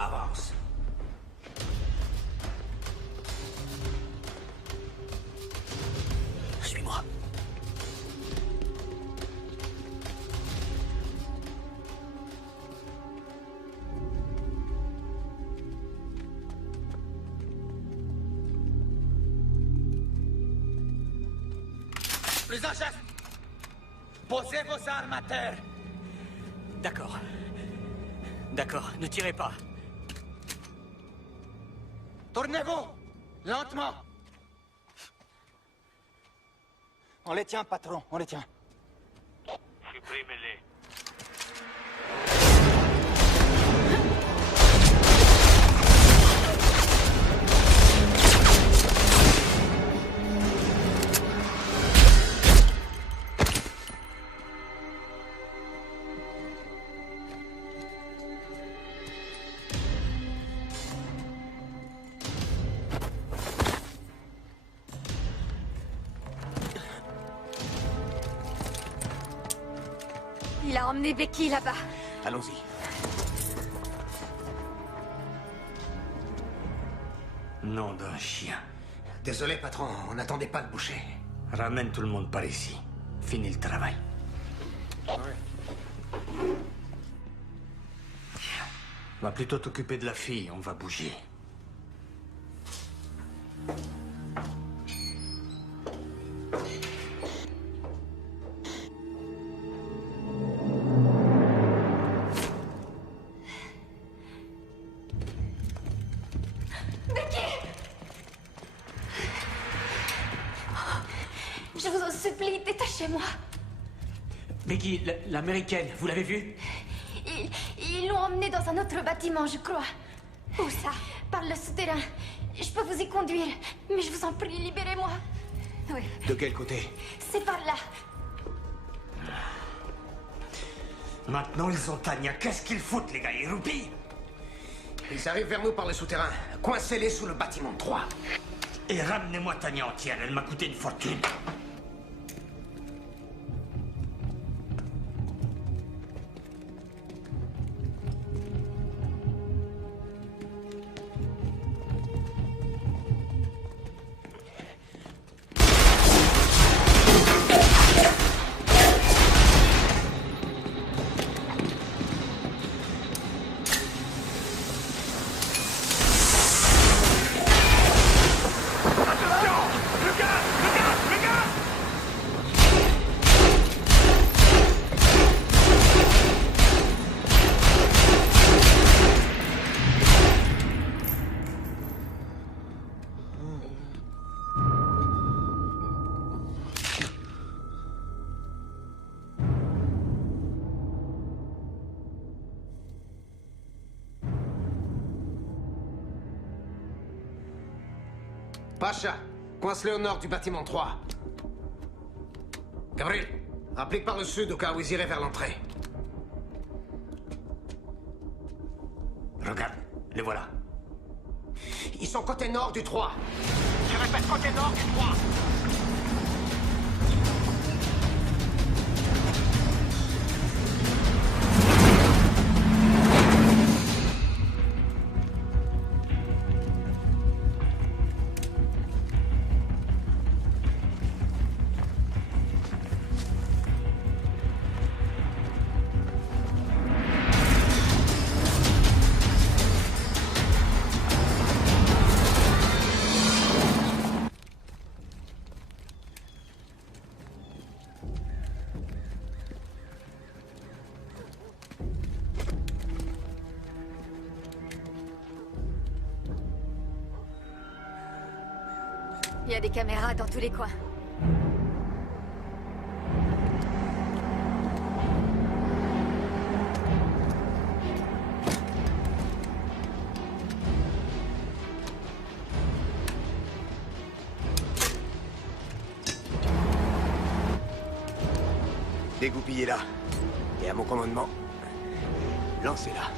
Avance. Suis-moi. Plus en geste! Posez vos armes à terre! D'accord. D'accord, ne tirez pas. Tournez-vous! Lentement! On les tient, patron, on les tient. Supprimez-les. Il a emmené Becky là-bas. Allons-y. Nom d'un chien. Désolé, patron, on n'attendait pas le boucher. Ramène tout le monde par ici. Finis le travail. Va plutôt t'occuper de la fille, on va bouger. Je vous en supplie, détachez-moi. Becky, l'américaine, vous l'avez vue? Ils l'ont emmenée dans un autre bâtiment, je crois. Où ça? Par le souterrain. Je peux vous y conduire, mais je vous en prie, libérez-moi. De quel côté? C'est par là. Maintenant, ils ont Tania. Qu'est-ce qu'ils foutent, les gars? Ils roupillent. Ils arrivent vers nous par le souterrain. Coincez-les sous le bâtiment 3. Et ramenez-moi Tania entière. Elle m'a coûté une fortune. Pacha, coince-le au nord du bâtiment 3. Gabriel, applique par le sud au cas où ils iraient vers l'entrée. Regarde, les voilà. Ils sont côté nord du 3. Je répète, côté nord du 3. Il y a des caméras dans tous les coins. Dégoupillez-la. Et à mon commandement, lancez-la.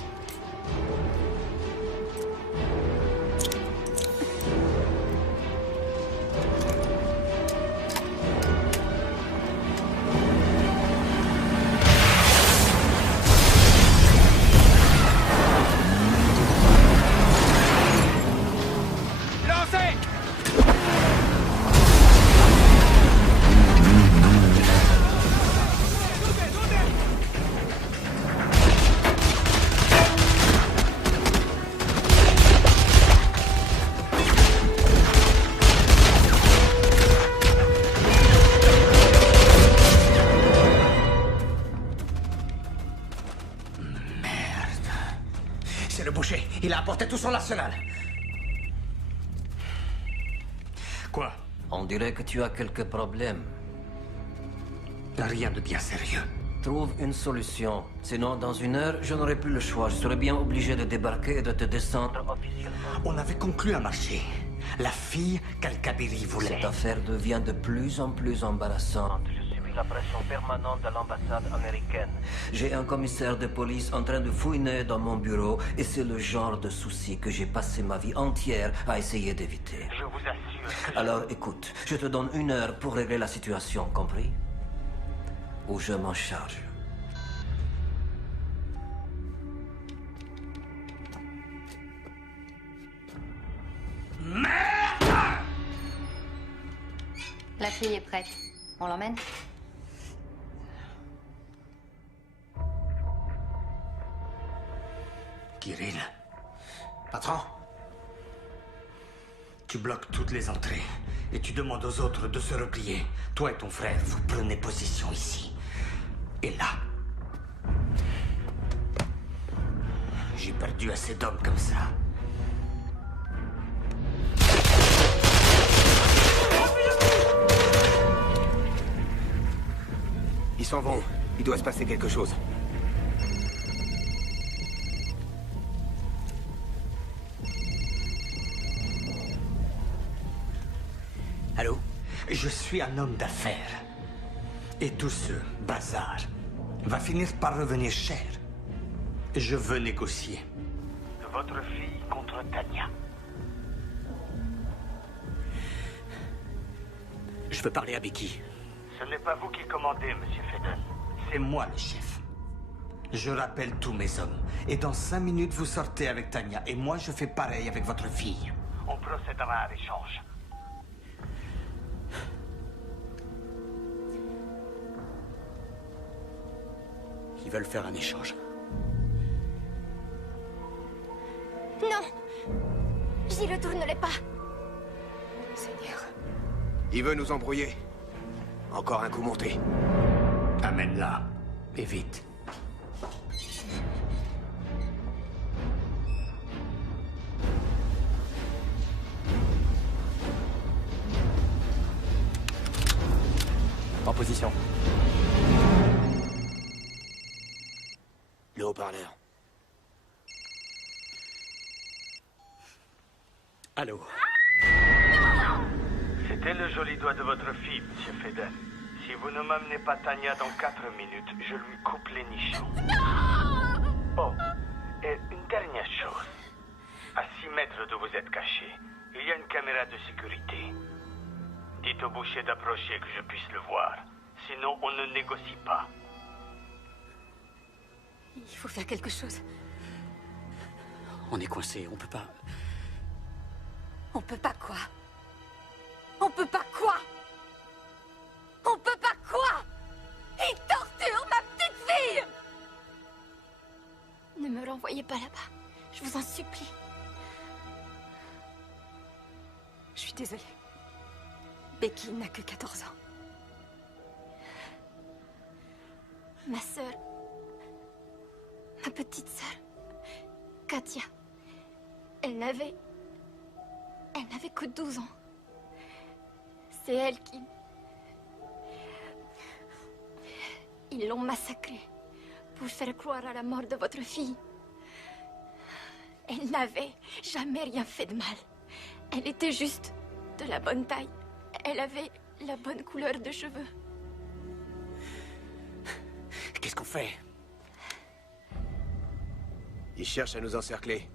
C'est le boucher. Il a apporté tout son arsenal. Quoi? On dirait que tu as quelques problèmes. Rien de bien sérieux. Trouve une solution. Sinon, dans 1 heure, je n'aurai plus le choix. Je serai bien obligé de débarquer et de te descendre officiellement. On avait conclu un marché. La fille qu'Al-Kabiri voulait. Cette affaire devient de plus en plus embarrassante. Je subis la pression permanente de l'ambassade américaine. J'ai un commissaire de police en train de fouiner dans mon bureau et c'est le genre de souci que j'ai passé ma vie entière à essayer d'éviter. Je vous assure que... Alors écoute, je te donne 1 heure pour régler la situation, compris? Ou je m'en charge. Merde! La fille est prête. On l'emmène? Kirill. Patron? Tu bloques toutes les entrées et tu demandes aux autres de se replier. Toi et ton frère, vous prenez position ici. Et là. J'ai perdu assez d'hommes comme ça. Ils s'en vont. Il doit se passer quelque chose. Allô? Je suis un homme d'affaires. Et tout ce bazar va finir par revenir cher. Je veux négocier. Votre fille contre Tanya. Je veux parler à Becky. Ce n'est pas vous qui commandez, Monsieur Faden. C'est moi le chef. Je rappelle tous mes hommes. Et dans 5 minutes, vous sortez avec Tanya. Et moi, je fais pareil avec votre fille. On procédera à l'échange. Ils veulent faire un échange. Non! J'y retournerai pas. Seigneur. Il veut nous embrouiller. Encore un coup monté. Amène-la. Et vite. En position. Le haut-parleur. Allô? C'était le joli doigt de votre fille, Monsieur Faden. Si vous ne m'amenez pas Tanya dans 4 minutes, je lui coupe les nichons. Oh, et une dernière chose. À 6 mètres d'où vous êtes caché, il y a une caméra de sécurité. Dites au boucher d'approcher que je puisse le voir. Sinon, on ne négocie pas. Il faut faire quelque chose. On est coincé, on peut pas... On peut pas quoi? On peut pas quoi? On peut pas quoi? Il torture ma petite fille! Ne me renvoyez pas là-bas. Je vous en supplie. Je suis désolée. Becky n'a que 14 ans. Ma sœur... Ma petite sœur... Katia... Elle n'avait que 12 ans. C'est elle qui... Ils l'ont massacrée pour faire croire à la mort de votre fille. Elle n'avait jamais rien fait de mal. Elle était juste de la bonne taille. Elle avait la bonne couleur de cheveux. Qu'est-ce qu'on fait? Ils cherchent à nous encercler.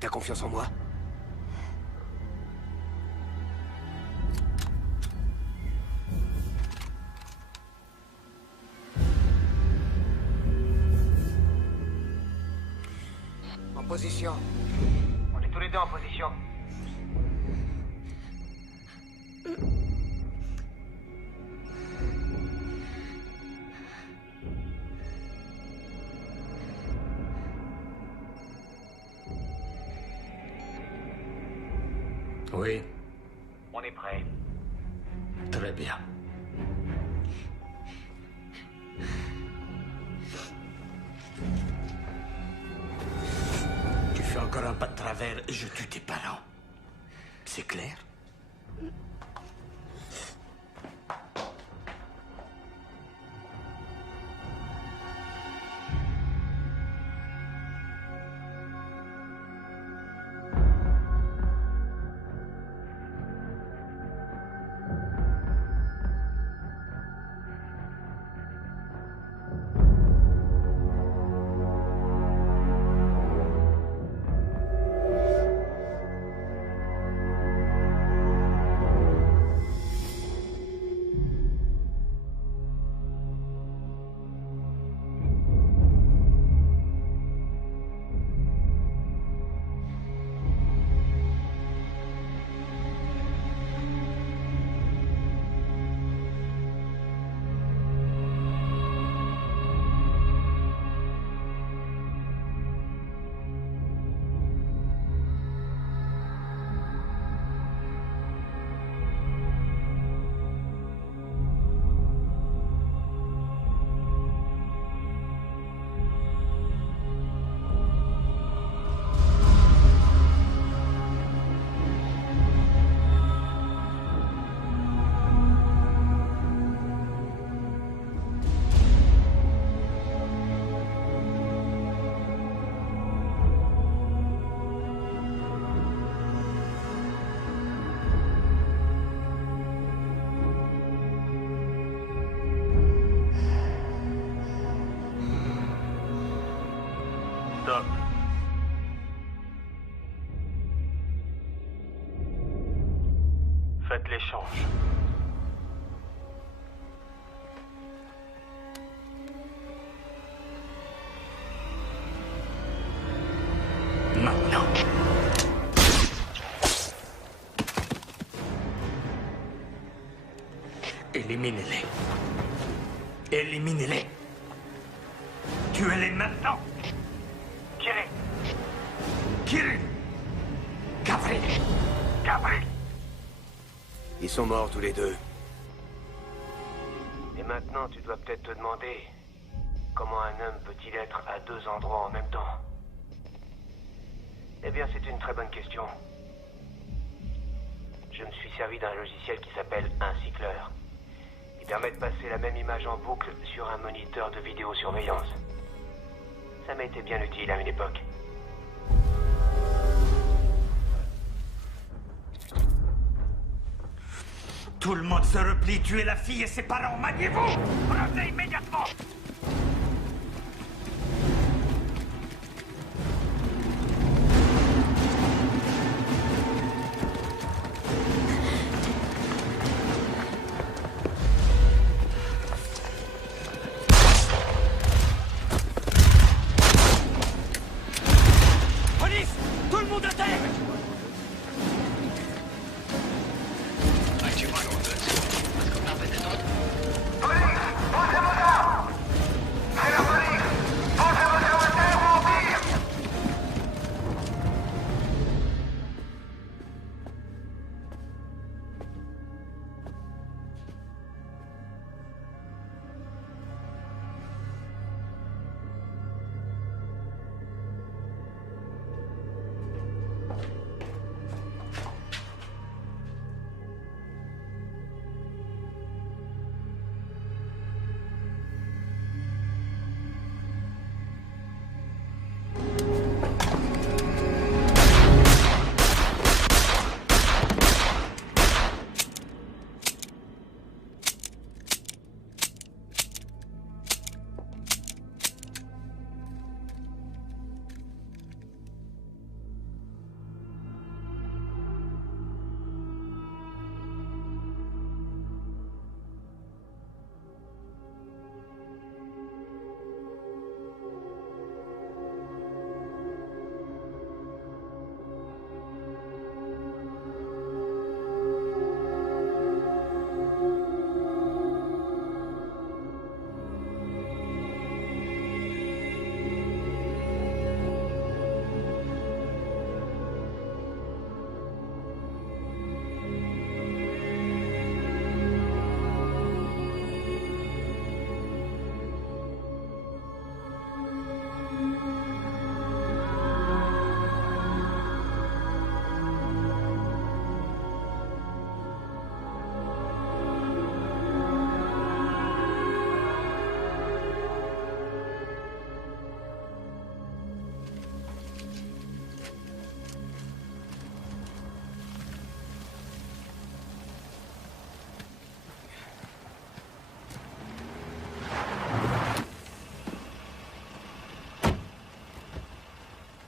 T'as confiance en moi? En position. On est tous les deux en position. Oui. On est prêt. Très bien. Tu fais encore un pas de travers, je tue tes parents. C'est clair? mensonge. Maintenant. Éliminez-les. Éliminez-les. Tuez-les maintenant. Tirez. Kirill. Gavril. Gavril. Ils sont morts tous les deux. Et maintenant, tu dois peut-être te demander comment un homme peut-il être à deux endroits en même temps? Eh bien, c'est une très bonne question. Je me suis servi d'un logiciel qui s'appelle un cycleur. Il permet de passer la même image en boucle sur un moniteur de vidéosurveillance. Ça m'a été bien utile à une époque. Tout le monde se replie, tuez la fille et ses parents, maniez-vous! Revenez immédiatement! Police! Tout le monde à terre!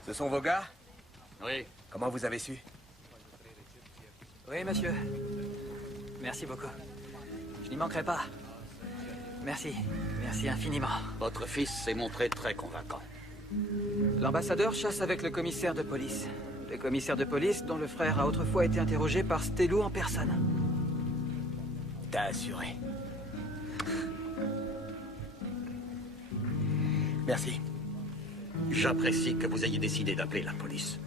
Ce sont vos gars? Oui. Comment vous avez su? Oui, monsieur. Merci beaucoup. Je n'y manquerai pas. Merci. Merci infiniment. Votre fils s'est montré très convaincant. L'ambassadeur chasse avec le commissaire de police. Le commissaire de police dont le frère a autrefois été interrogé par Stelou en personne. T'as assuré. Merci. J'apprécie que vous ayez décidé d'appeler la police.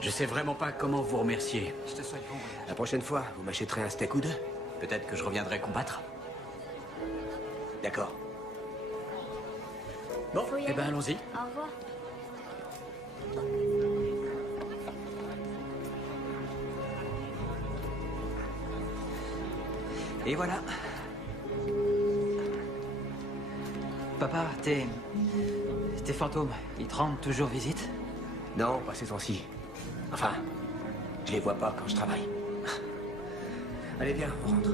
Je sais vraiment pas comment vous remercier. Je te souhaite bon voyage. La prochaine fois, vous m'achèterez un steak ou deux? Peut-être que je reviendrai combattre. D'accord. Bon, eh ben allons-y. Au revoir. Et voilà. Papa, tes fantômes, ils te rendent toujours visite? Non, pas ces temps-ci. Enfin, je les vois pas quand je travaille. Allez, viens, on rentre.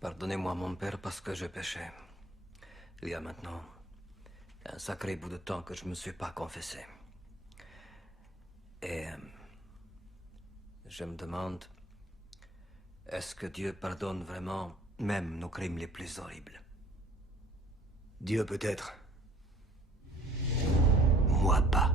Pardonnez-moi, mon père, parce que je péchais. Il y a maintenant un sacré bout de temps que je ne me suis pas confessé. Et je me demande, est-ce que Dieu pardonne vraiment même nos crimes les plus horribles? Dieu peut-être. Moi pas.